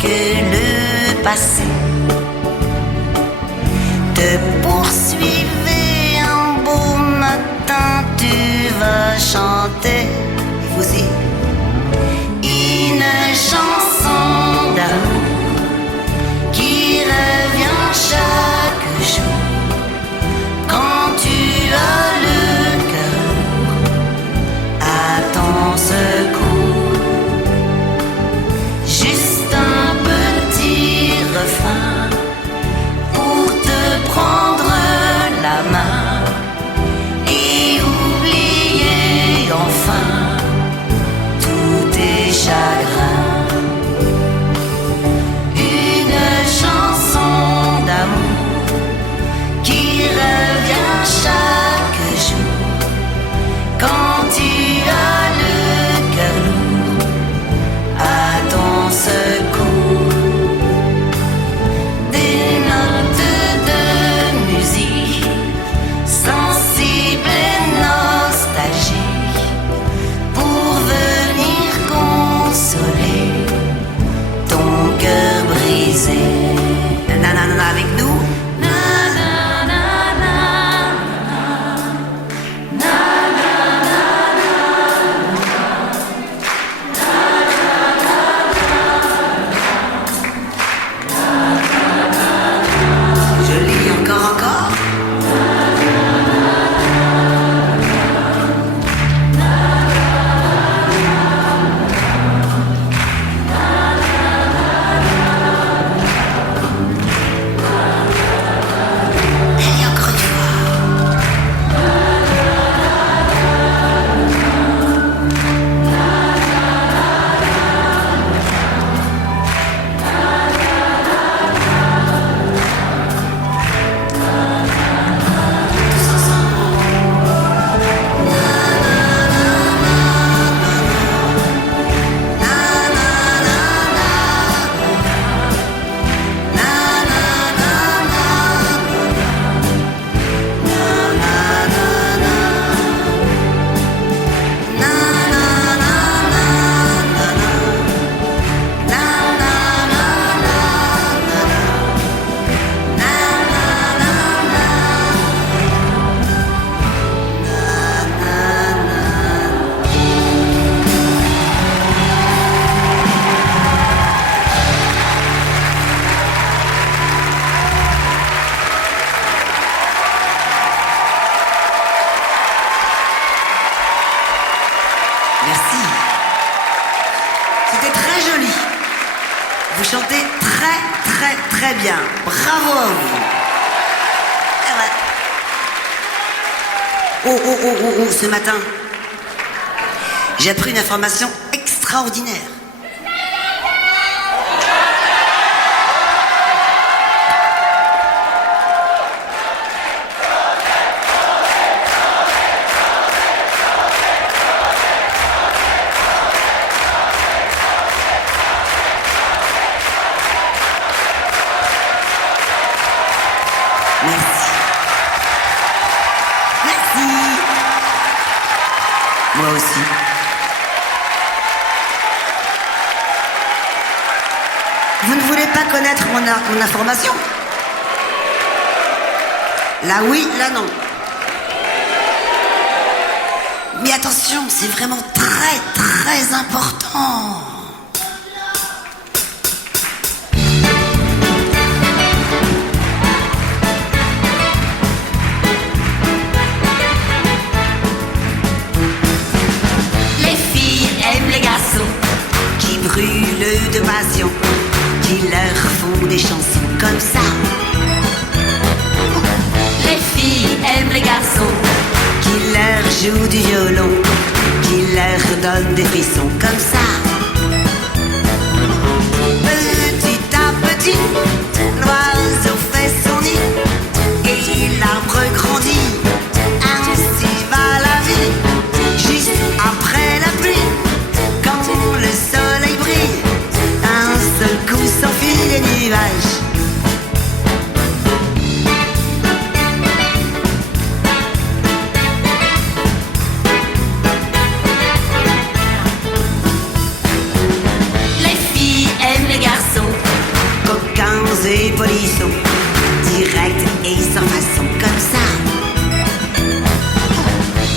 que le passé te poursuivait, un beau matin tu vas chanter, vous y, une chanson d'amour qui revient chaque jour quand tu as le cœur lourd à ton secours. Juste un petit refrain pour te prendre la main et oublier enfin C'était très joli. Vous chantez très, très, très bien. Bravo à vous. Oh, ce matin, j'ai appris une information extraordinaire. Merci. Merci. Moi aussi. Vous ne voulez pas connaître mon information? Là oui, là non. Mais attention, c'est vraiment très très important. Les filles aiment les garçons Qui brûlent de passion, qui leur font des chansons comme ça. Les filles aiment les garçons Qui leur jouent du violon, qui leur donnent des frissons comme ça. Petit à petit, l'oiseau fait son nid et l'arbre grandit. Ainsi va la vie, juste après la pluie, quand le soleil brille, un seul coup s'enfuient les nuages. Les filles aiment les garçons Coquins et polissons, direct et sans façon comme ça.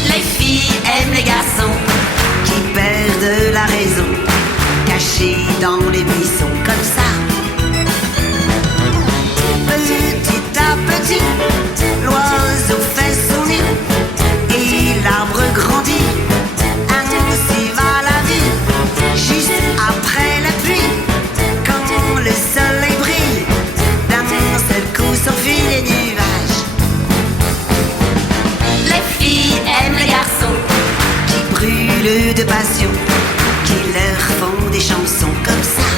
Les filles aiment les garçons Qui perdent la raison, cachés dans les buissons comme ça. Petit à petit, l'oiseau fait son nid et l'arbre grandit. Ainsi va la vie, juste après la pluie, quand le soleil brille, d'un seul coup s'enfuient les nuages. Les filles aiment les garçons Qui brûlent de passion, qui leur font des chansons comme ça.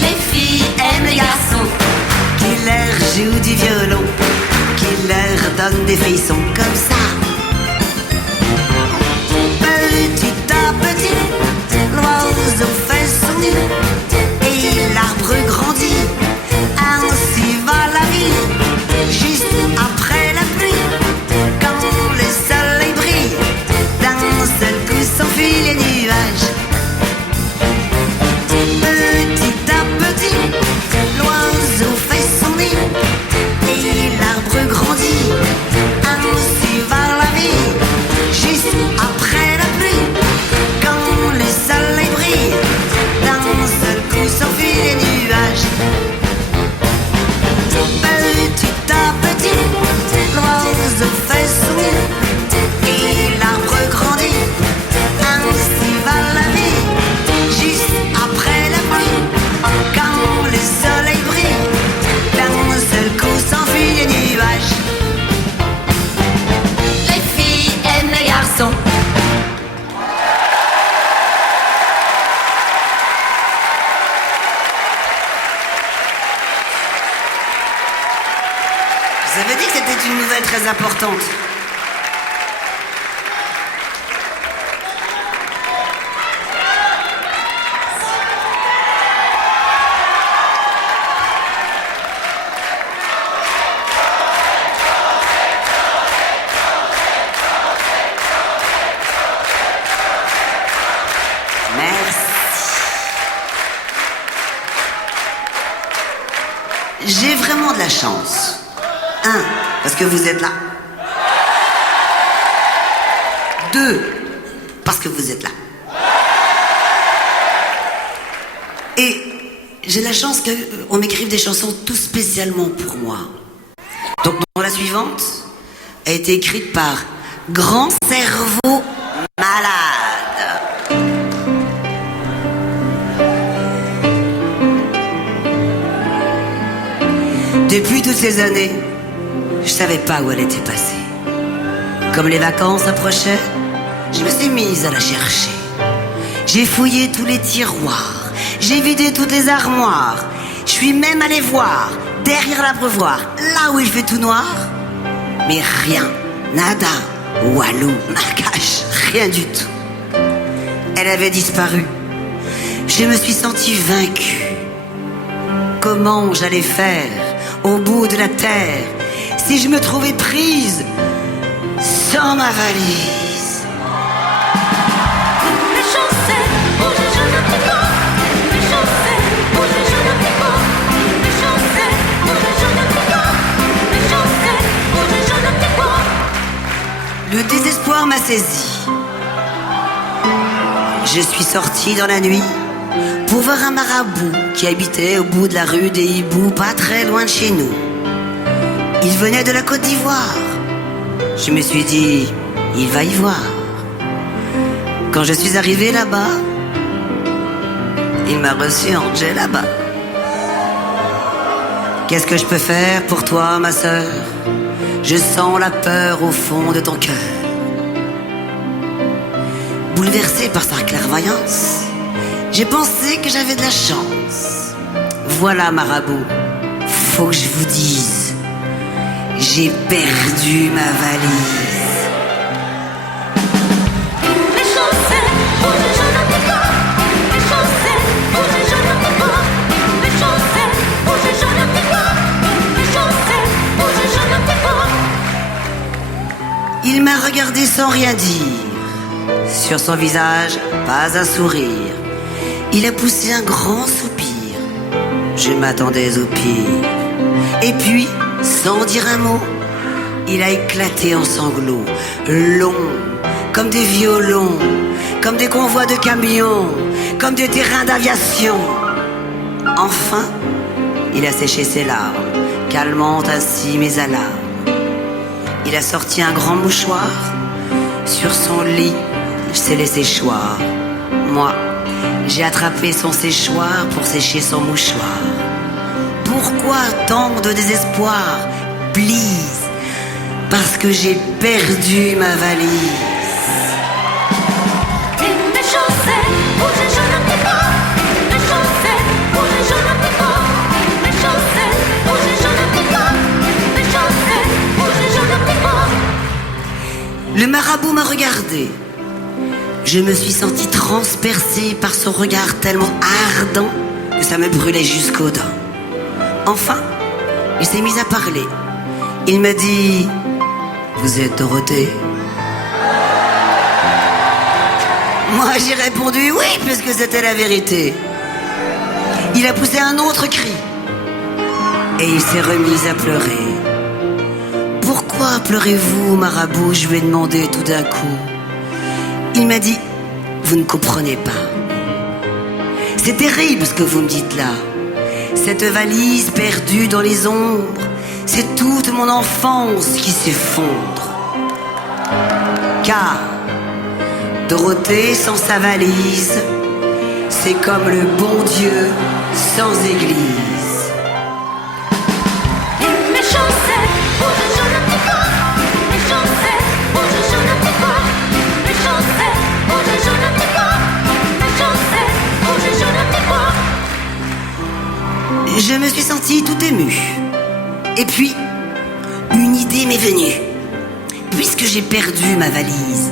Les filles aiment les garçons Qui leur jouent du violon, qui leur donnent des frissons comme ça. Petit à petit, l'oiseau fait son nid et l'arbre grandit. Ainsi va la vie, juste après la pluie, quand le soleil brille, d'un seul coup s'enfuient les nuages. Petit à petit, l'oiseau fait son nid et l'arbre grandit. Ainsi va la vie, juste après la pluie, quand le soleil brille, d'un seul coup s'enfuient les nuages. Petit à petit, l'oiseau fait son nid et l'arbre grandit. Ainsi va la vie, juste après la pluie, quand le soleil brille, d'un seul coup s'enfuient les nuages. Les filles aiment les garçons Je vous avais dit que c'était une nouvelle très importante. Merci. J'ai vraiment de la chance. Un, parce que vous êtes là. Deux, parce que vous êtes là. Et j'ai la chance qu'on m'écrive des chansons tout spécialement pour moi. Donc la suivante a été écrite par Grand Cerveau Malade. Depuis toutes ces années, je savais pas où elle était passée. Comme les vacances approchaient, je me suis mise à la chercher. J'ai fouillé tous les tiroirs, j'ai vidé toutes les armoires. Je suis même allée voir, derrière l'abreuvoir, là où il fait tout noir. Mais rien, nada, walou, macache, rien du tout. Elle avait disparu. Je me suis sentie vaincue. Comment j'allais faire au bout de la terre si je me trouvais prise sans ma valise? Le désespoir m'a saisi. Je suis sortie dans la nuit pour voir un marabout qui habitait au bout de la rue des Hiboux, pas très loin de chez nous. Il venait de la Côte d'Ivoire. Je me suis dit, il va y voir. Quand je suis arrivée là-bas, il m'a reçu en djellaba. Qu'est-ce que je peux faire pour toi, ma sœur? Je sens la peur au fond de ton cœur. Bouleversée par sa clairvoyance, j'ai pensé que j'avais de la chance. Voilà, marabout, faut que je vous dise, j'ai perdu ma valise. Il m'a regardé sans rien dire. Sur son visage, pas un sourire. Il a poussé un grand soupir. Je m'attendais au pire. Et puis, sans dire un mot, il a éclaté en sanglots, longs, comme des violons, comme des convois de camions, comme des terrains d'aviation. Enfin, il a séché ses larmes, calmant ainsi mes alarmes. Il a sorti un grand mouchoir. Sur son lit, s'est laissé choir. Moi, j'ai attrapé son séchoir pour sécher son mouchoir. Pourquoi tant de désespoir? Please, parce que j'ai perdu ma valise. Le marabout m'a regardé. Je me suis sentie transpercée par son regard tellement ardent que ça me brûlait jusqu'aux dents. Enfin, il s'est mis à parler. Il m'a dit: vous êtes Dorothée? Moi j'ai répondu oui, puisque c'était la vérité. Il a poussé un autre cri et il s'est remis à pleurer. Pourquoi pleurez-vous, marabout? Je lui ai demandé tout d'un coup. Il m'a dit: vous ne comprenez pas. C'est terrible ce que vous me dites là. Cette valise perdue dans les ombres, c'est toute mon enfance qui s'effondre. Car Dorothée sans sa valise, c'est comme le bon Dieu sans église. Je me suis sentie tout émue. Et puis, une idée m'est venue. Puisque j'ai perdu ma valise,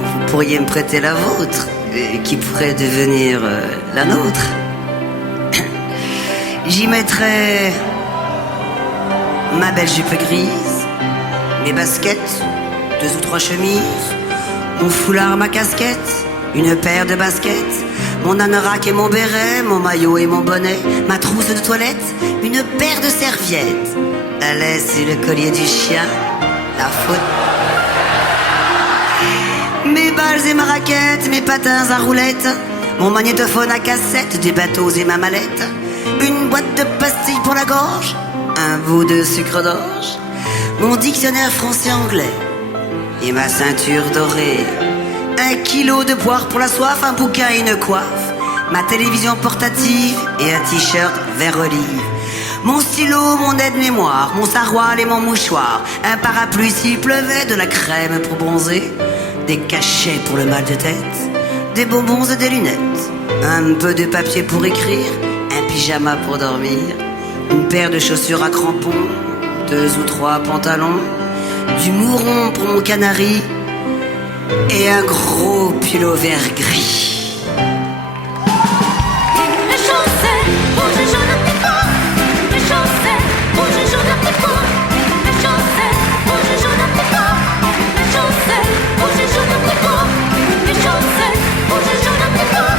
vous pourriez me prêter la vôtre, qui pourrait devenir la nôtre. J'y mettrais ma belle jupe grise, mes baskets, 2 ou 3 chemises, mon foulard, ma casquette, une paire de baskets, mon anorak et mon béret, mon maillot et mon bonnet, ma trousse de toilette, une paire de serviettes, la laisse et le collier du chien, la faute, mes balles et ma raquette, mes patins à roulettes, mon magnétophone à cassette, des bateaux et ma mallette, une boîte de pastilles pour la gorge, un bout de sucre d'orge, mon dictionnaire français-anglais et ma ceinture dorée, 1 kilo de poire pour la soif, un bouquin et une coiffe, ma télévision portative et un t-shirt vert olive. Mon stylo, mon aide-mémoire, mon saroual et mon mouchoir, un parapluie s'il pleuvait, de la crème pour bronzer, des cachets pour le mal de tête, des bonbons et des lunettes, un peu de papier pour écrire, un pyjama pour dormir, une paire de chaussures à crampons, 2 ou 3 pantalons, du mouron pour mon canari et un gros pull vert gris. Mes chaussettes rouges jaunes à petits pois. Mes chaussettes rouges jaunes à petits pois. Mes chaussettes rouges jaunes à petits pois. Mes chaussettes rouges jaunes à petits pois. Mes chaussettes rouges jaunes à petits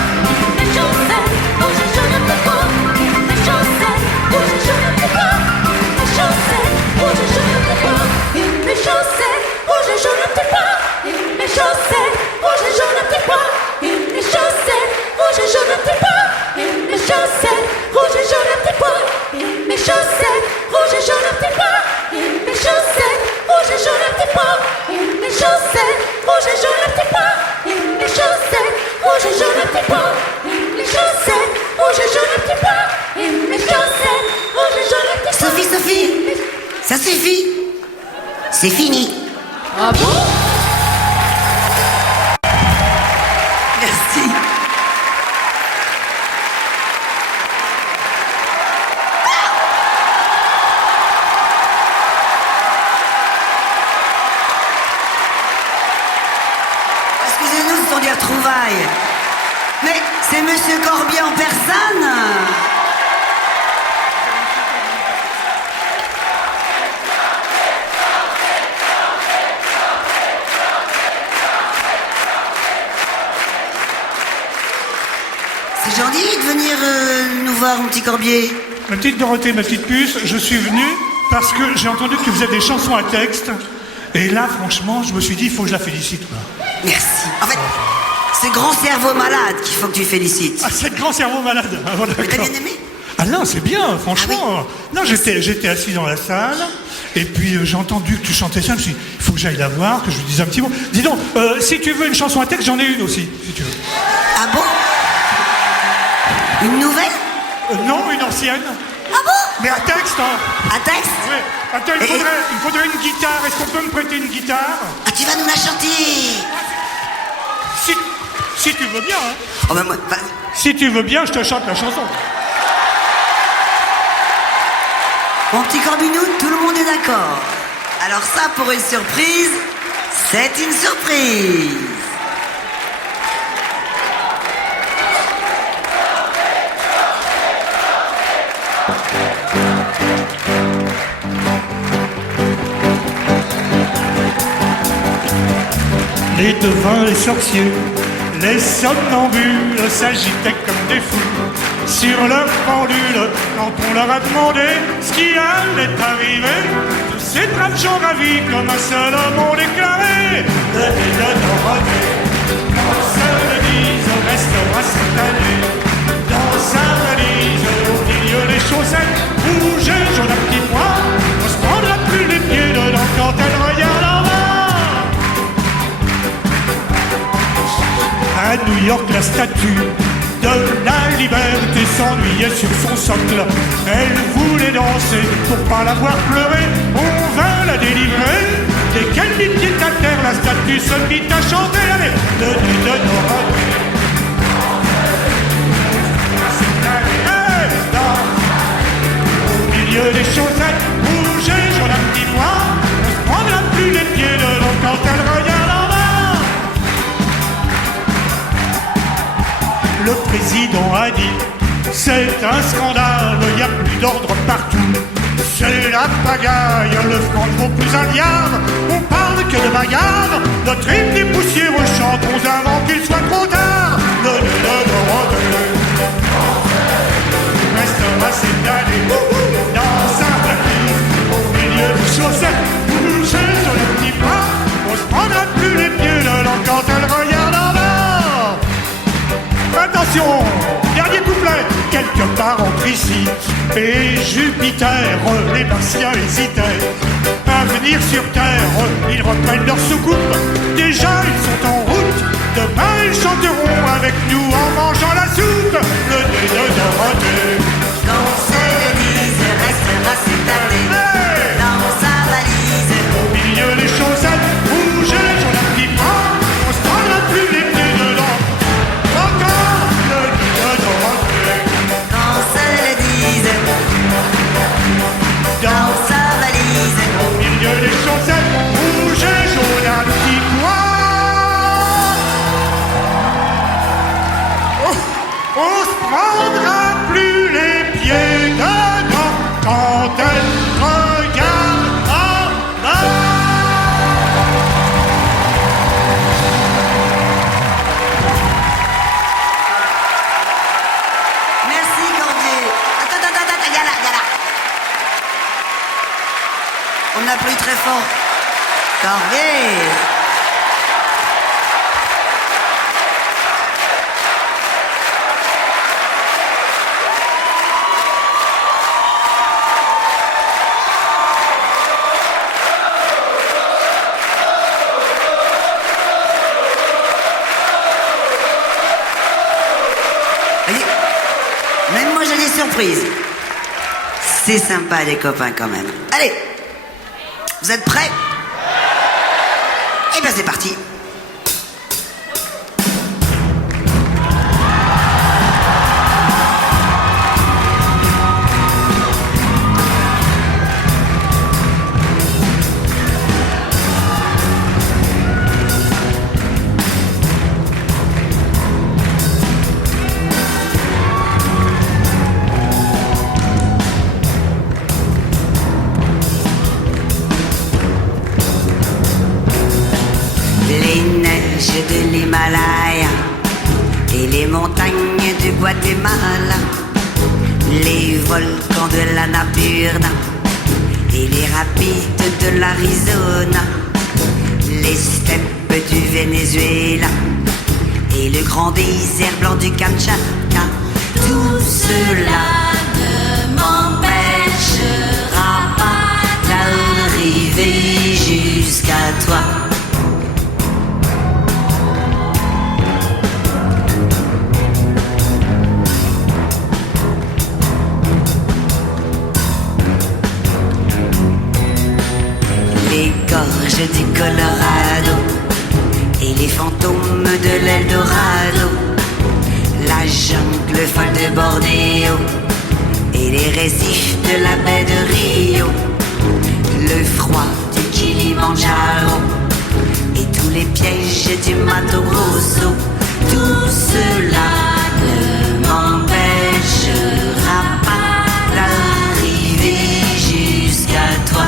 pois. Mes chaussettes rouges jaunes à petits pois. Mes chaussettes rouges jaunes à petits pois. Mes chaussettes rouges jaunes à petits pois. Mes chaussettes rouges jaunes à petits pois. Mes chaussettes rouges jaunes à petits pois. Mes chaussettes rouges jaunes à petits pois. Mes chaussettes rouges jaunes à petits pois. Mes chaussettes rouges jaunes à petits pois. Mes chaussettes rouges jaunes à petits pois. Mes chaussettes rouges jaunes à petits pois. Mes chaussettes rouges jaunes à petits pois. Mes chaussettes rouges jaunes à petits pois. Mes chaussettes rouges jaunes à petits pois. Sophie, ça suffit. C'est fini. Ah bon? Merci. Excusez-nous, ce sont des retrouvailles. Mais c'est Monsieur Corbier en personne. C'est gentil de venir nous voir, mon petit Corbier. Ma petite Dorothée, ma petite puce, je suis venu parce que j'ai entendu que tu faisais des chansons à texte. Et là, franchement, je me suis dit, il faut que je la félicite. Quoi. Merci. En fait, c'est grand cerveau malade qu'il faut que tu félicites. Ah, c'est le grand cerveau malade. Ah, voilà, T'as d'accord. bien aimé? Ah non, c'est bien, franchement. Ah Non, j'étais assis dans la salle, et puis j'ai entendu que tu chantais ça, je me suis dit, il faut que j'aille la voir, que je lui dise un petit mot. Dis donc, si tu veux une chanson à texte, j'en ai une aussi, si tu veux. Ah bon? Une nouvelle? Non, une ancienne. Ah bon? Mais à texte, hein. À texte? Ouais. Attends, il faudrait une guitare. Est-ce qu'on peut me prêter une guitare? Ah, tu vas nous la chanter? Si tu veux bien, hein. Oh ben moi, Si tu veux bien, je te chante la chanson. mon petit Corbinou, tout le monde est d'accord. Alors ça, pour une surprise, c'est une surprise. Les devins, les sorciers, les somnambules s'agitaient comme des fous sur leur pendule quand on leur a demandé ce qui allait arriver. Tous ces braves gens ravis comme un seul homme ont déclaré le nez de Dorothée. Dans sa valise restera cette année. Dans sa valise, au milieu des chaussettes rouges et jaunes à petits pois, on se prendra plus les pieds dedans quand elle regarde en bas. À New York, la statue de la liberté s'ennuyait sur son socle. Elle voulait danser pour pas la voir pleurer. On vint la délivrer. Dès qu'elle mit pied à terre, la statue se mit à chanter. Allez, le nez de Dorothée. Au milieu des chaussettes rouges et jaunes à petits pois, on se prendra plus les pieds dedans quand elle regarde en bas. Le président a dit, c'est un scandale, il n'y a plus d'ordre partout. C'est la pagaille, le franc ne vaut plus un liard. On parle que de bagarre, notre hymne des poussiéreux chantons avant qu'il soit trop tard. Le nez de Dorothée restera cette année dans sa valise. Au milieu des chaussettes rouges sur le petit pas, on se prendra plus les pieds dedans quand elle regarde en bas. Attention, dernier couplet. Quelque part entre ici et Jupiter, les martiens hésitaient à venir sur Terre. Ils reprennent leur soucoupe, déjà ils sont en route. Demain ils chanteront avec nous en mangeant la soupe. Le nez de Dorothée. Dans sa valise reste on se prendra plus les pieds dedans quand elle regarde en bas. Merci, Cordier. Attends, y'a là. On applaudit très fort. Cordier. Voyez, même moi j'ai des surprises. C'est sympa les copains quand même. Allez, vous êtes prêts? Eh bien c'est parti. Les neiges de l'Himalaya et les montagnes du Guatemala, les volcans de l'Annapurna et les rapides de l'Arizona, les steppes du Venezuela et le grand désert blanc du Kamtchatka. Tout cela ne m'empêchera pas d'arriver jusqu'à toi. Les gorges du Colorado et les fantômes de l'Eldorado, la jungle folle de Bornéo et les récifs de la baie de Rio, le froid du Kilimandjaro et tous les pièges du Mato Grosso. Tout cela ne m'empêchera pas d'arriver jusqu'à toi.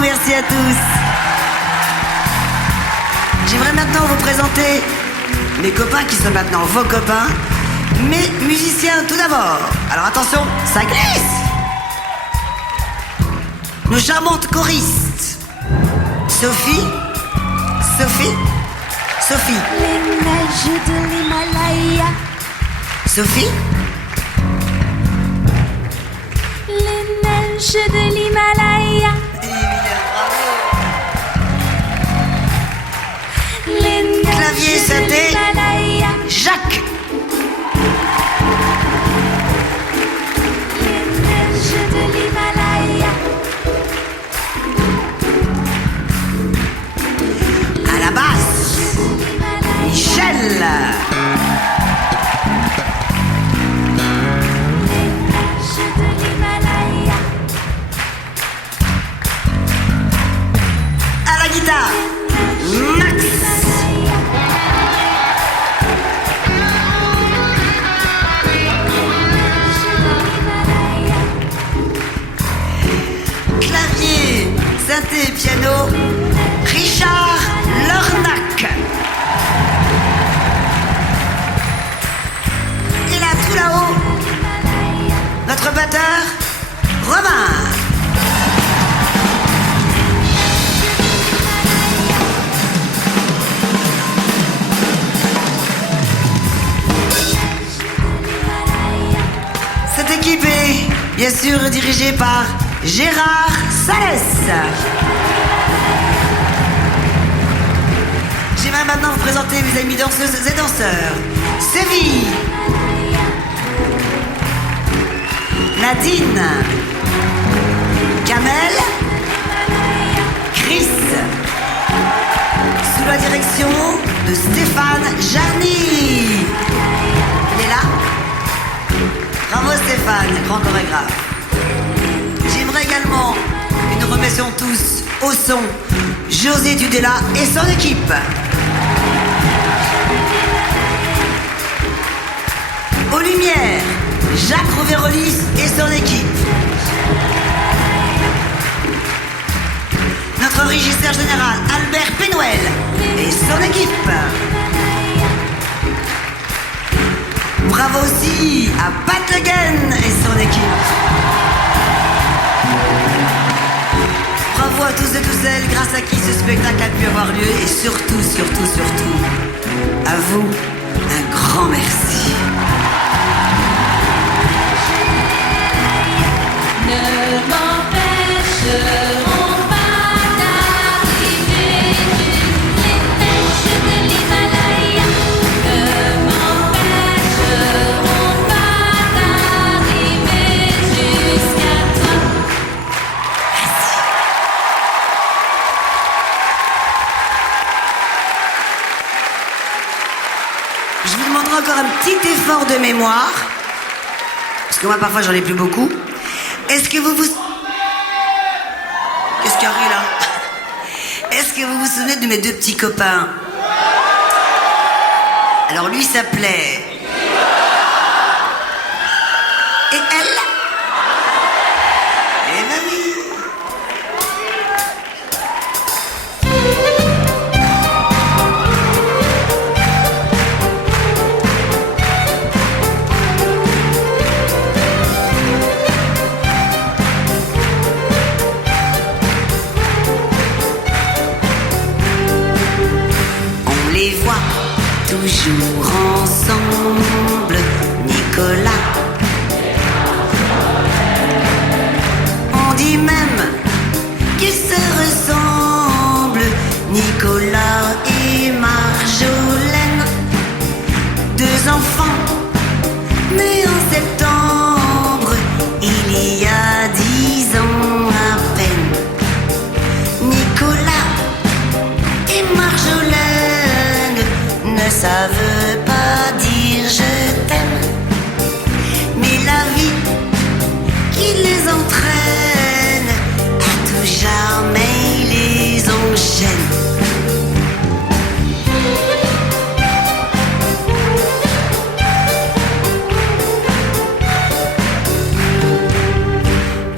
Merci à tous. J'aimerais maintenant vous présenter mes copains qui sont maintenant vos copains, mes musiciens tout d'abord. Alors attention, ça glisse. Nos charmantes choristes. Sophie. Les neiges de l'Himalaya. Sophie. Les neiges de l'Himalaya. synthé et piano, Richard Lornac. Et là, tout là-haut, notre batteur, Romain. Cette équipe est bien sûr dirigée par Gérard Salès. J'aimerais maintenant vous présenter mes amis danseuses et danseurs. Séville, Nadine, Kamel, Chris, sous la direction de Stéphane Jarny. Il est là? Bravo Stéphane, grand chorégraphe. J'aimerais également que nous remettions tous au son José Tudela et son équipe. Aux lumières, Jacques Rouvérolis et son équipe. Notre régisseur général Albert Pénoël et son équipe. Bravo aussi à Pat Le Guen et son équipe. Bravo à tous et toutes celles grâce à qui ce spectacle a pu avoir lieu et surtout, à vous, un grand merci. Ne m'empêcheront pas d'arriver les neiges de l'Himalaya. Ne m'empêcheront pas d'arriver jusqu'à toi. Je vous demanderai encore un petit effort de mémoire, parce que moi parfois j'en ai plus beaucoup. Est-ce que vous vous... Qu'est-ce qu'il y a eu là? Est-ce que vous vous souvenez de mes deux petits copains? Alors lui s'appelait... Et elle? Eh ben oui. On les voit toujours ensemble, Nicolas. On dit même qu'ils se ressemblent, Nicolas et Marjolaine. Deux enfants nés en septembre, il y a 10 ans à peine. Nicolas et Marjolaine ne savent pas dire je t'aime, mais la vie qui les entraîne à tout jamais les enchaîne.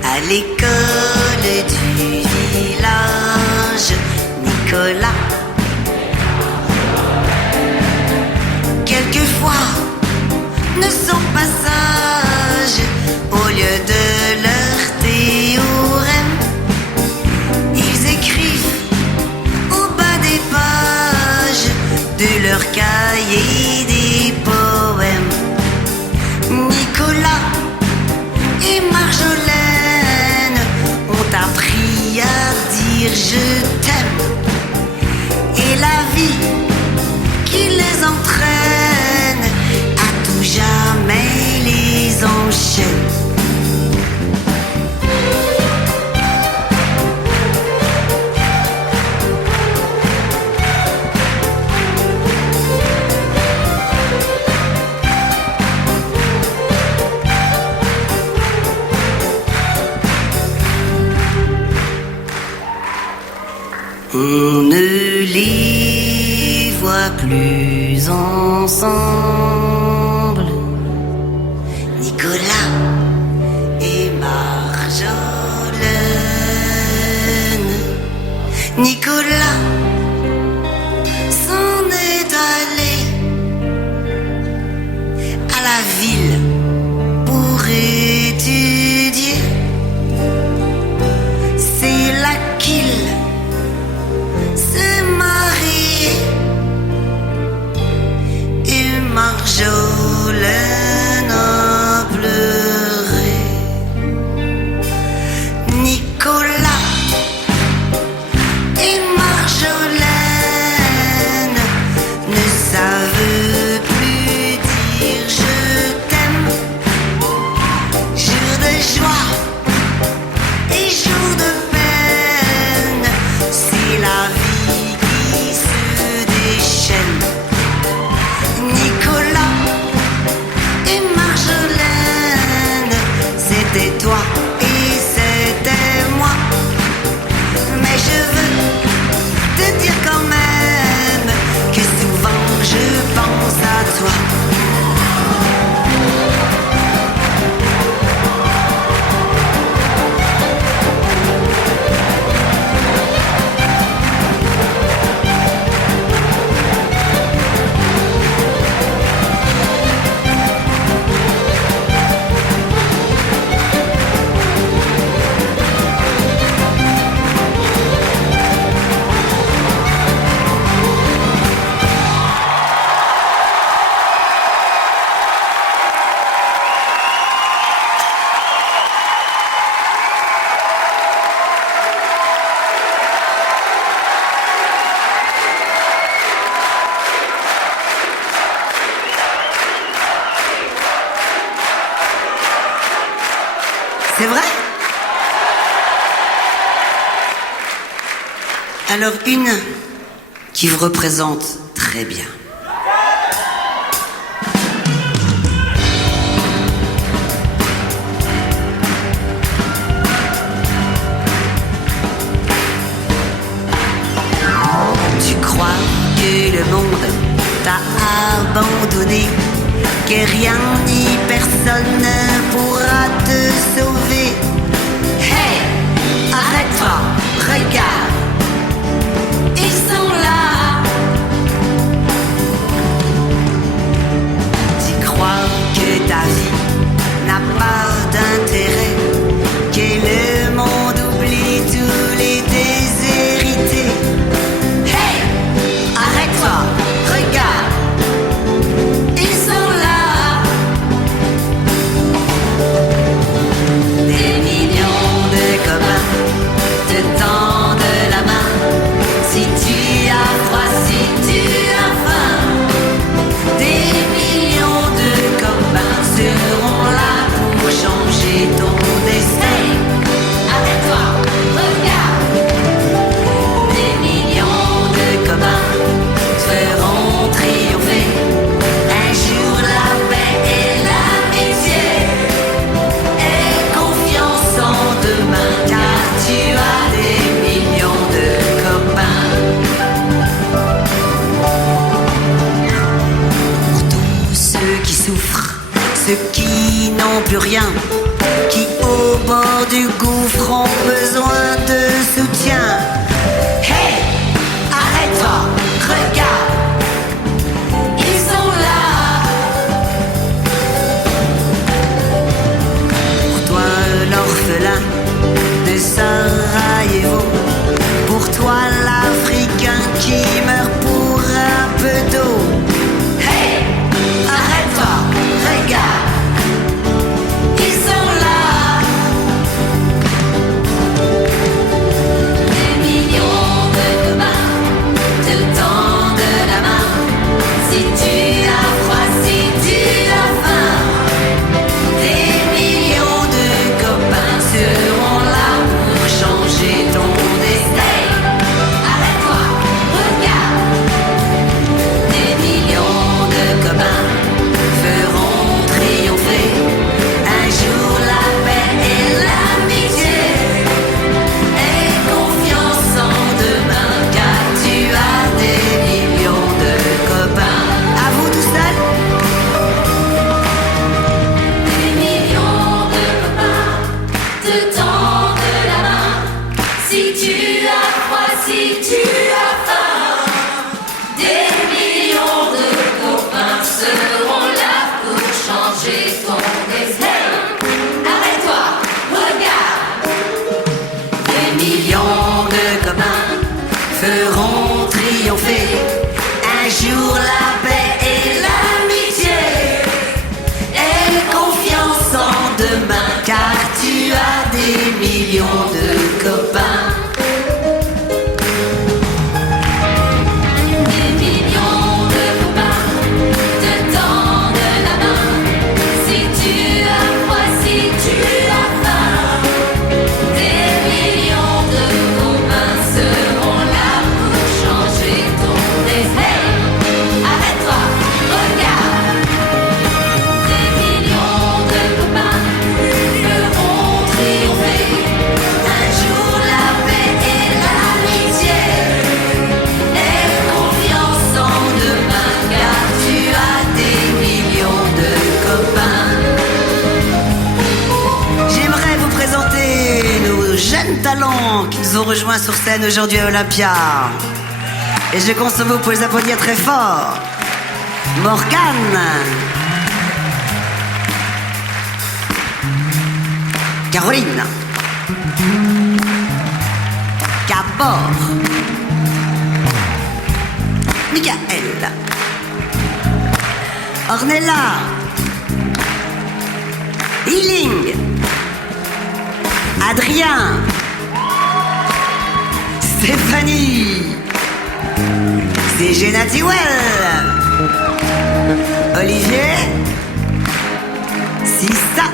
À l'école du village, Nicolas quelquefois ne sont pas sages. Au lieu de leur théorème, ils écrivent au bas des pages de leur cahier des poèmes. Nicolas et Marjolaine ont appris à dire je t'aime, et la vie qui les entraîne à tout jamais les enchaîne. On ne les voit plus ensemble, Nicolas et Marjolaine. Nicolas s'en est allé à la ville pour étudier. C'est là qu'il s'est marié et Marjolaine a pleuré. Nicolas et Marjolaine ne savent plus dire je t'aime. Jour de joie et jour de peine, c'est la vie qui se déchaîne. Nicolas et Marjolaine, c'était toi et c'était moi. Mais je veux te dire quand même que souvent je pense à toi. C'est vrai? Alors une qui vous représente très bien. Tu crois que le monde t'a abandonné, que rien ni personne ne pourra te sauver. Hey, arrête-toi, regarde, ils sont là. Tu crois que ta vie n'a pas d'intérêt, que le monde oublie tous les déshérités. Hey, arrête-toi, regarde, ils sont là. Des millions de copains te tendent la main. Si tu as froid, si tu as faim, des millions de copains seront là pour changer ton destin. Arrête-toi, regarde. Des millions de copains feront triompher un jour la paix et l'amitié. Aie confiance en demain, car tu as des millions de copains. Pour tous ceux qui souffrent, ceux qui n'ont plus rien, qui au bord du gouffre ont besoin de soutien. Hey, arrête-toi, regarde, ils sont là. Pour toi l'orphelin de Sarajevo, pour toi l'Africain qui meurt pour un peu d'eau. Hey, arrête-toi, regarde, ils sont là. millions de copains feront triompher un jour la paix et l'amitié et confiance en demain, car tu as des millions de copains. Jeunes talents qui nous ont rejoints sur scène aujourd'hui à Olympia. Et je compte sur vous pour les applaudir très fort. Morgane, Caroline, Gabor, Michael, Ornella, Healing, Adrien, Stéphanie, CG Natiwell, Olivier, Sista,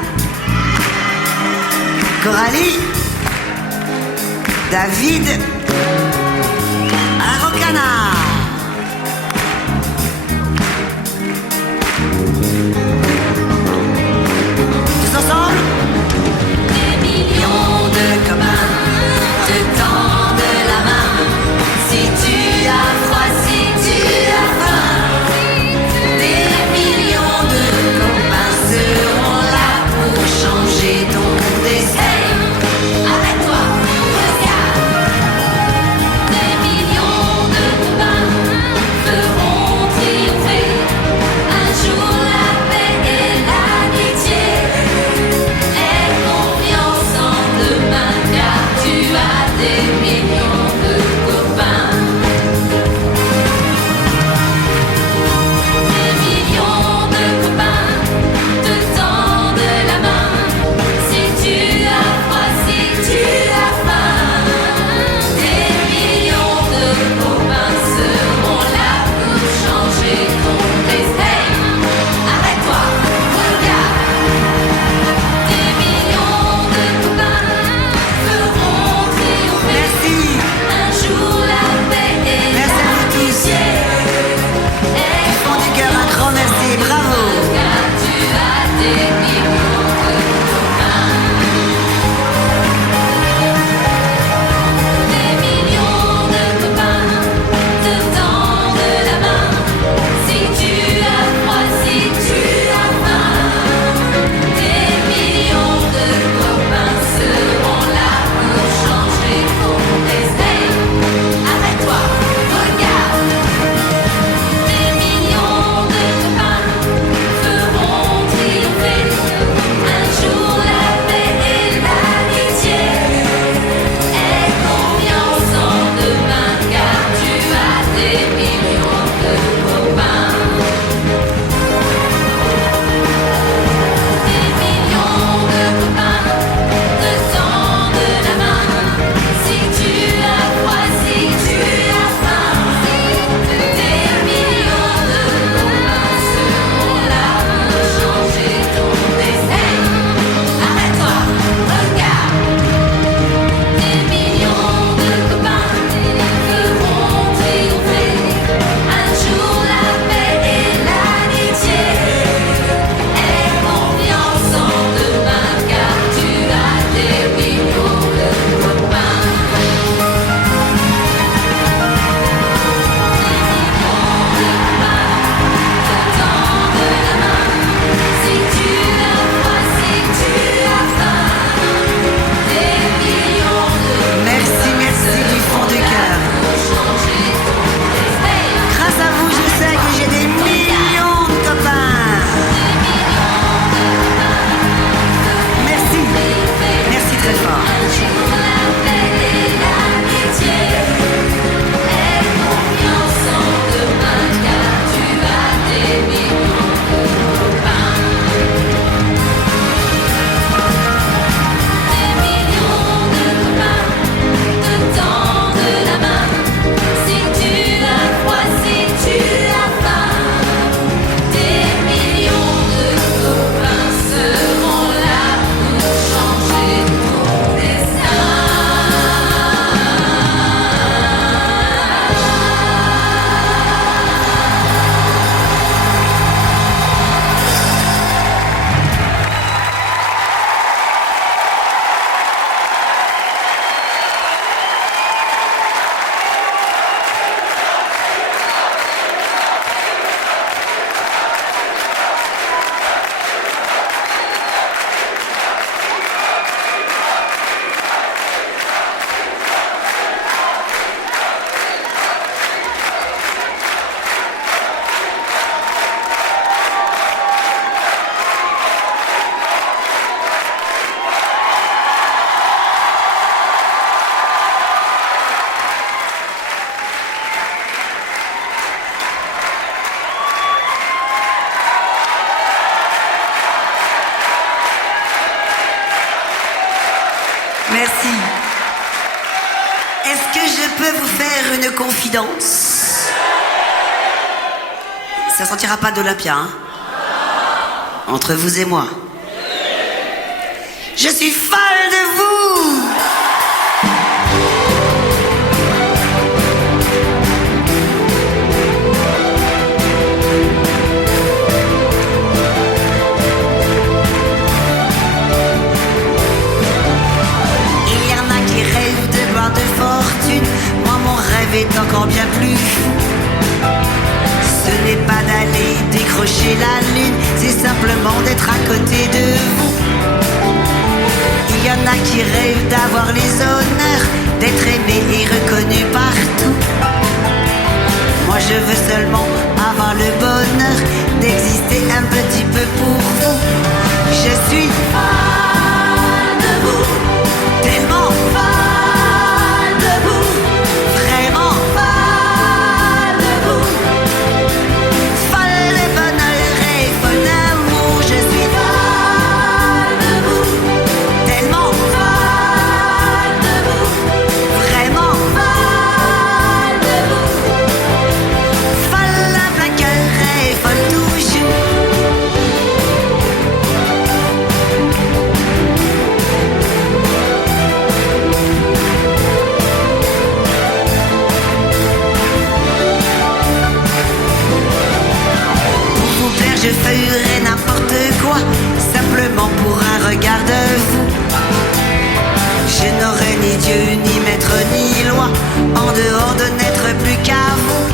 Coralie, David, Arocana. Tous ensemble? Arrête-toi, regarde. Des millions de copains vais vous faire une confidence. Ça sentira pas d'Olympia, hein? Entre vous et moi. Je suis folle de vous. Il y en a qui rêvent de gloire, de fortune. Moi, mon rêve est encore bien plus fou. Ce n'est pas d'aller décrocher la lune, c'est simplement d'être à côté de vous. Il y en a qui rêvent d'avoir les honneurs, d'être aimé et reconnu partout. Moi je veux seulement avoir le bonheur d'exister un petit peu pour vous. Je suis fan de vous, tellement fan de vous, vraiment fan de vous. Folle de bonheur et folle d'amour, je suis fan de vous, tellement fan de vous, vraiment fan de vous. Folle à plein cœur et folle toujours. Pour vous plaire, je ferai n'importe quoi, simplement pour un regard de vous. Je n'aurai ni Dieu, ni maître, ni loi, en dehors de n'être plus qu'à vous.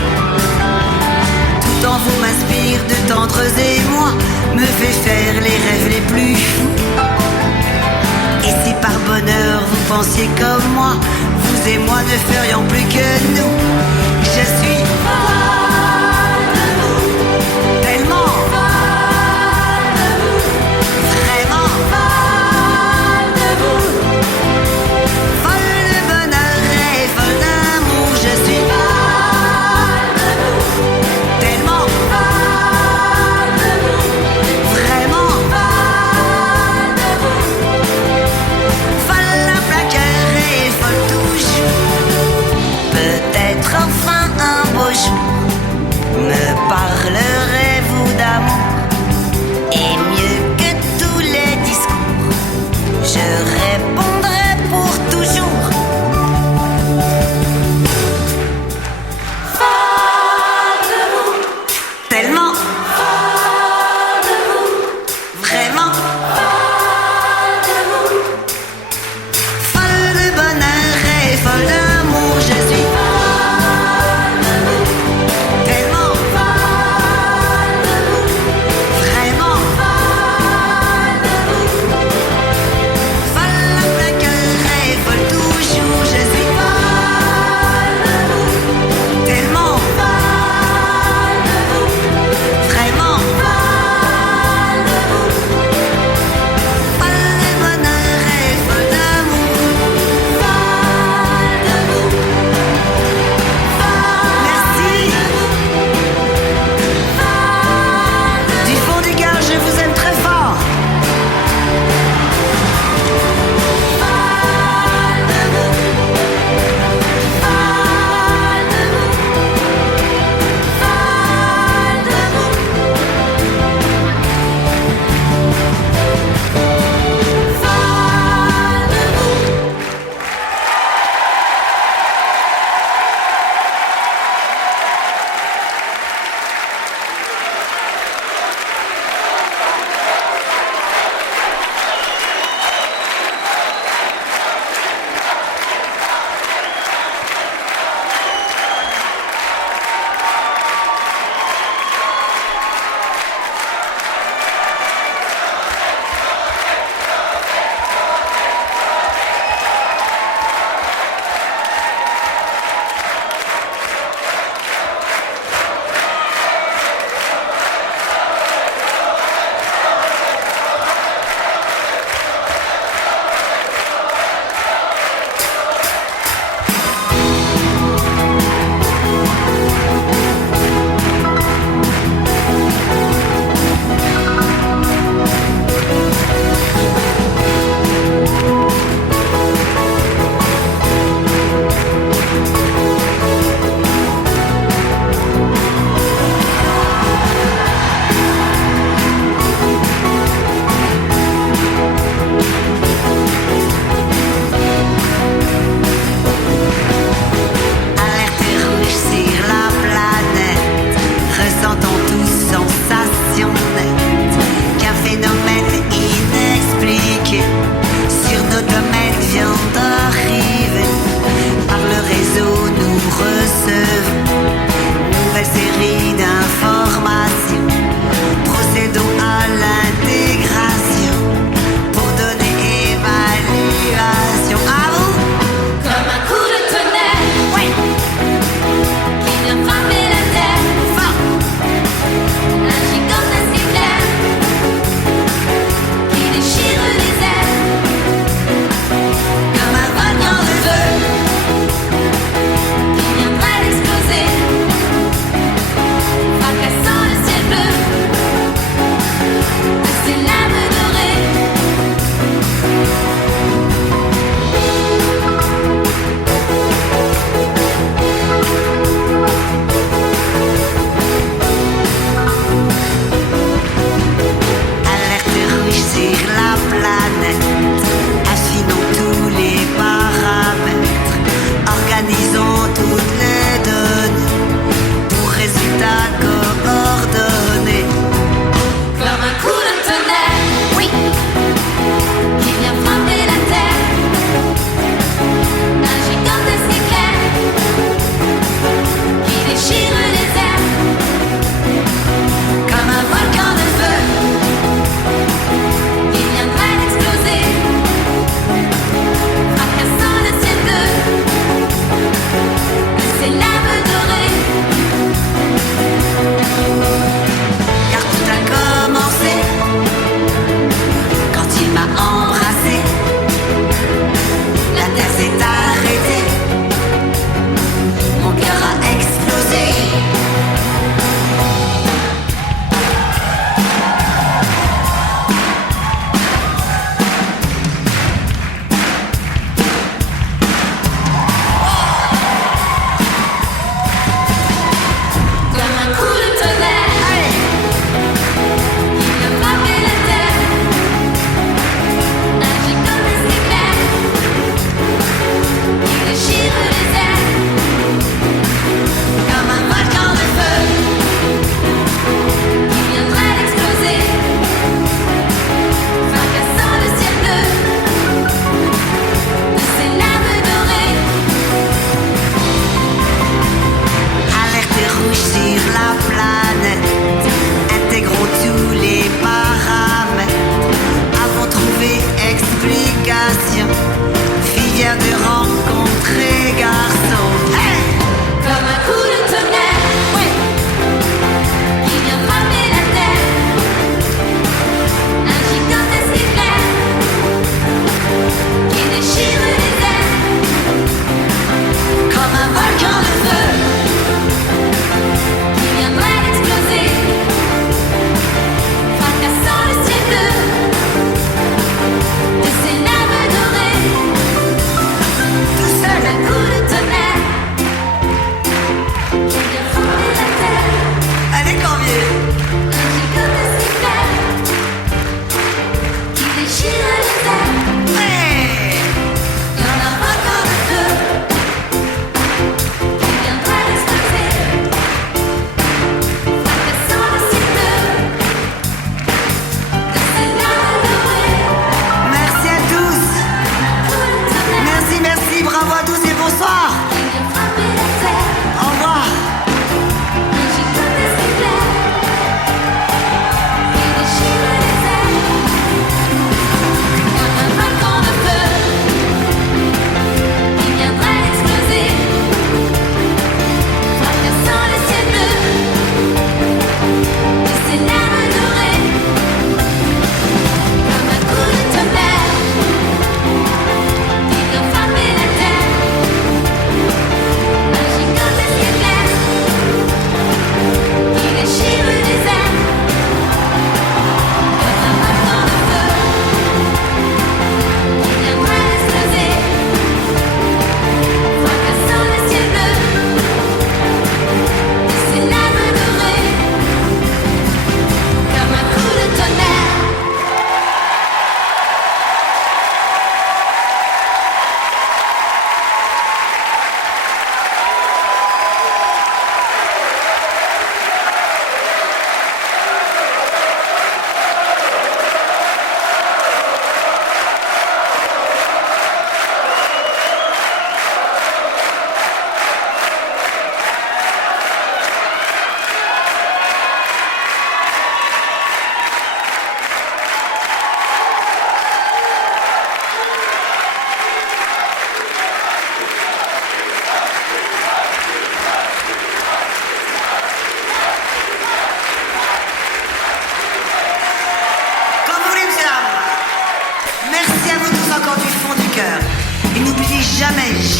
Tout en vous m'inspire de tendres émois, me fait faire les rêves les plus fous. Et si par bonheur vous pensiez comme moi, vous et moi ne ferions plus que nous. Je suis fan de vous, tellement fan de vous, vraiment fan de vous. Folle de bonheur et folle d'amour, je suis fan de vous, tellement fan de vous, vraiment fan de vous. Folle à plein cœur et folle toujours. Peut-être enfin un beau jour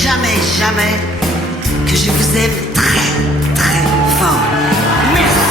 jamais, jamais que je vous aime très, très fort. Merci.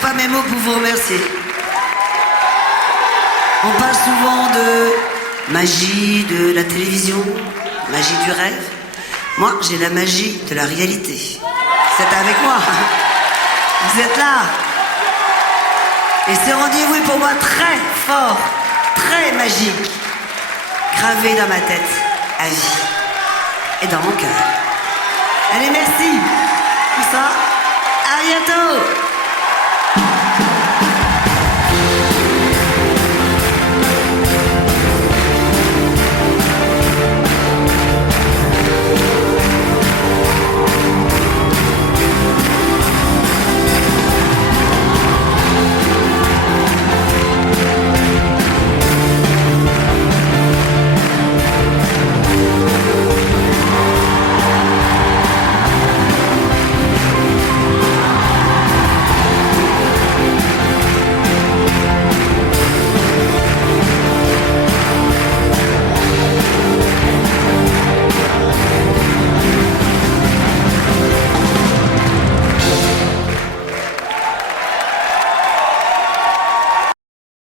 pas mes mots pour vous remercier. On parle souvent de magie de la télévision, magie du rêve. Moi, j'ai la magie de la réalité. Vous êtes avec moi? Vous êtes là? Et ce rendez-vous est pour moi très fort, très magique, gravé dans ma tête à vie et dans mon cœur. Allez, merci. Tout ça. À bientôt.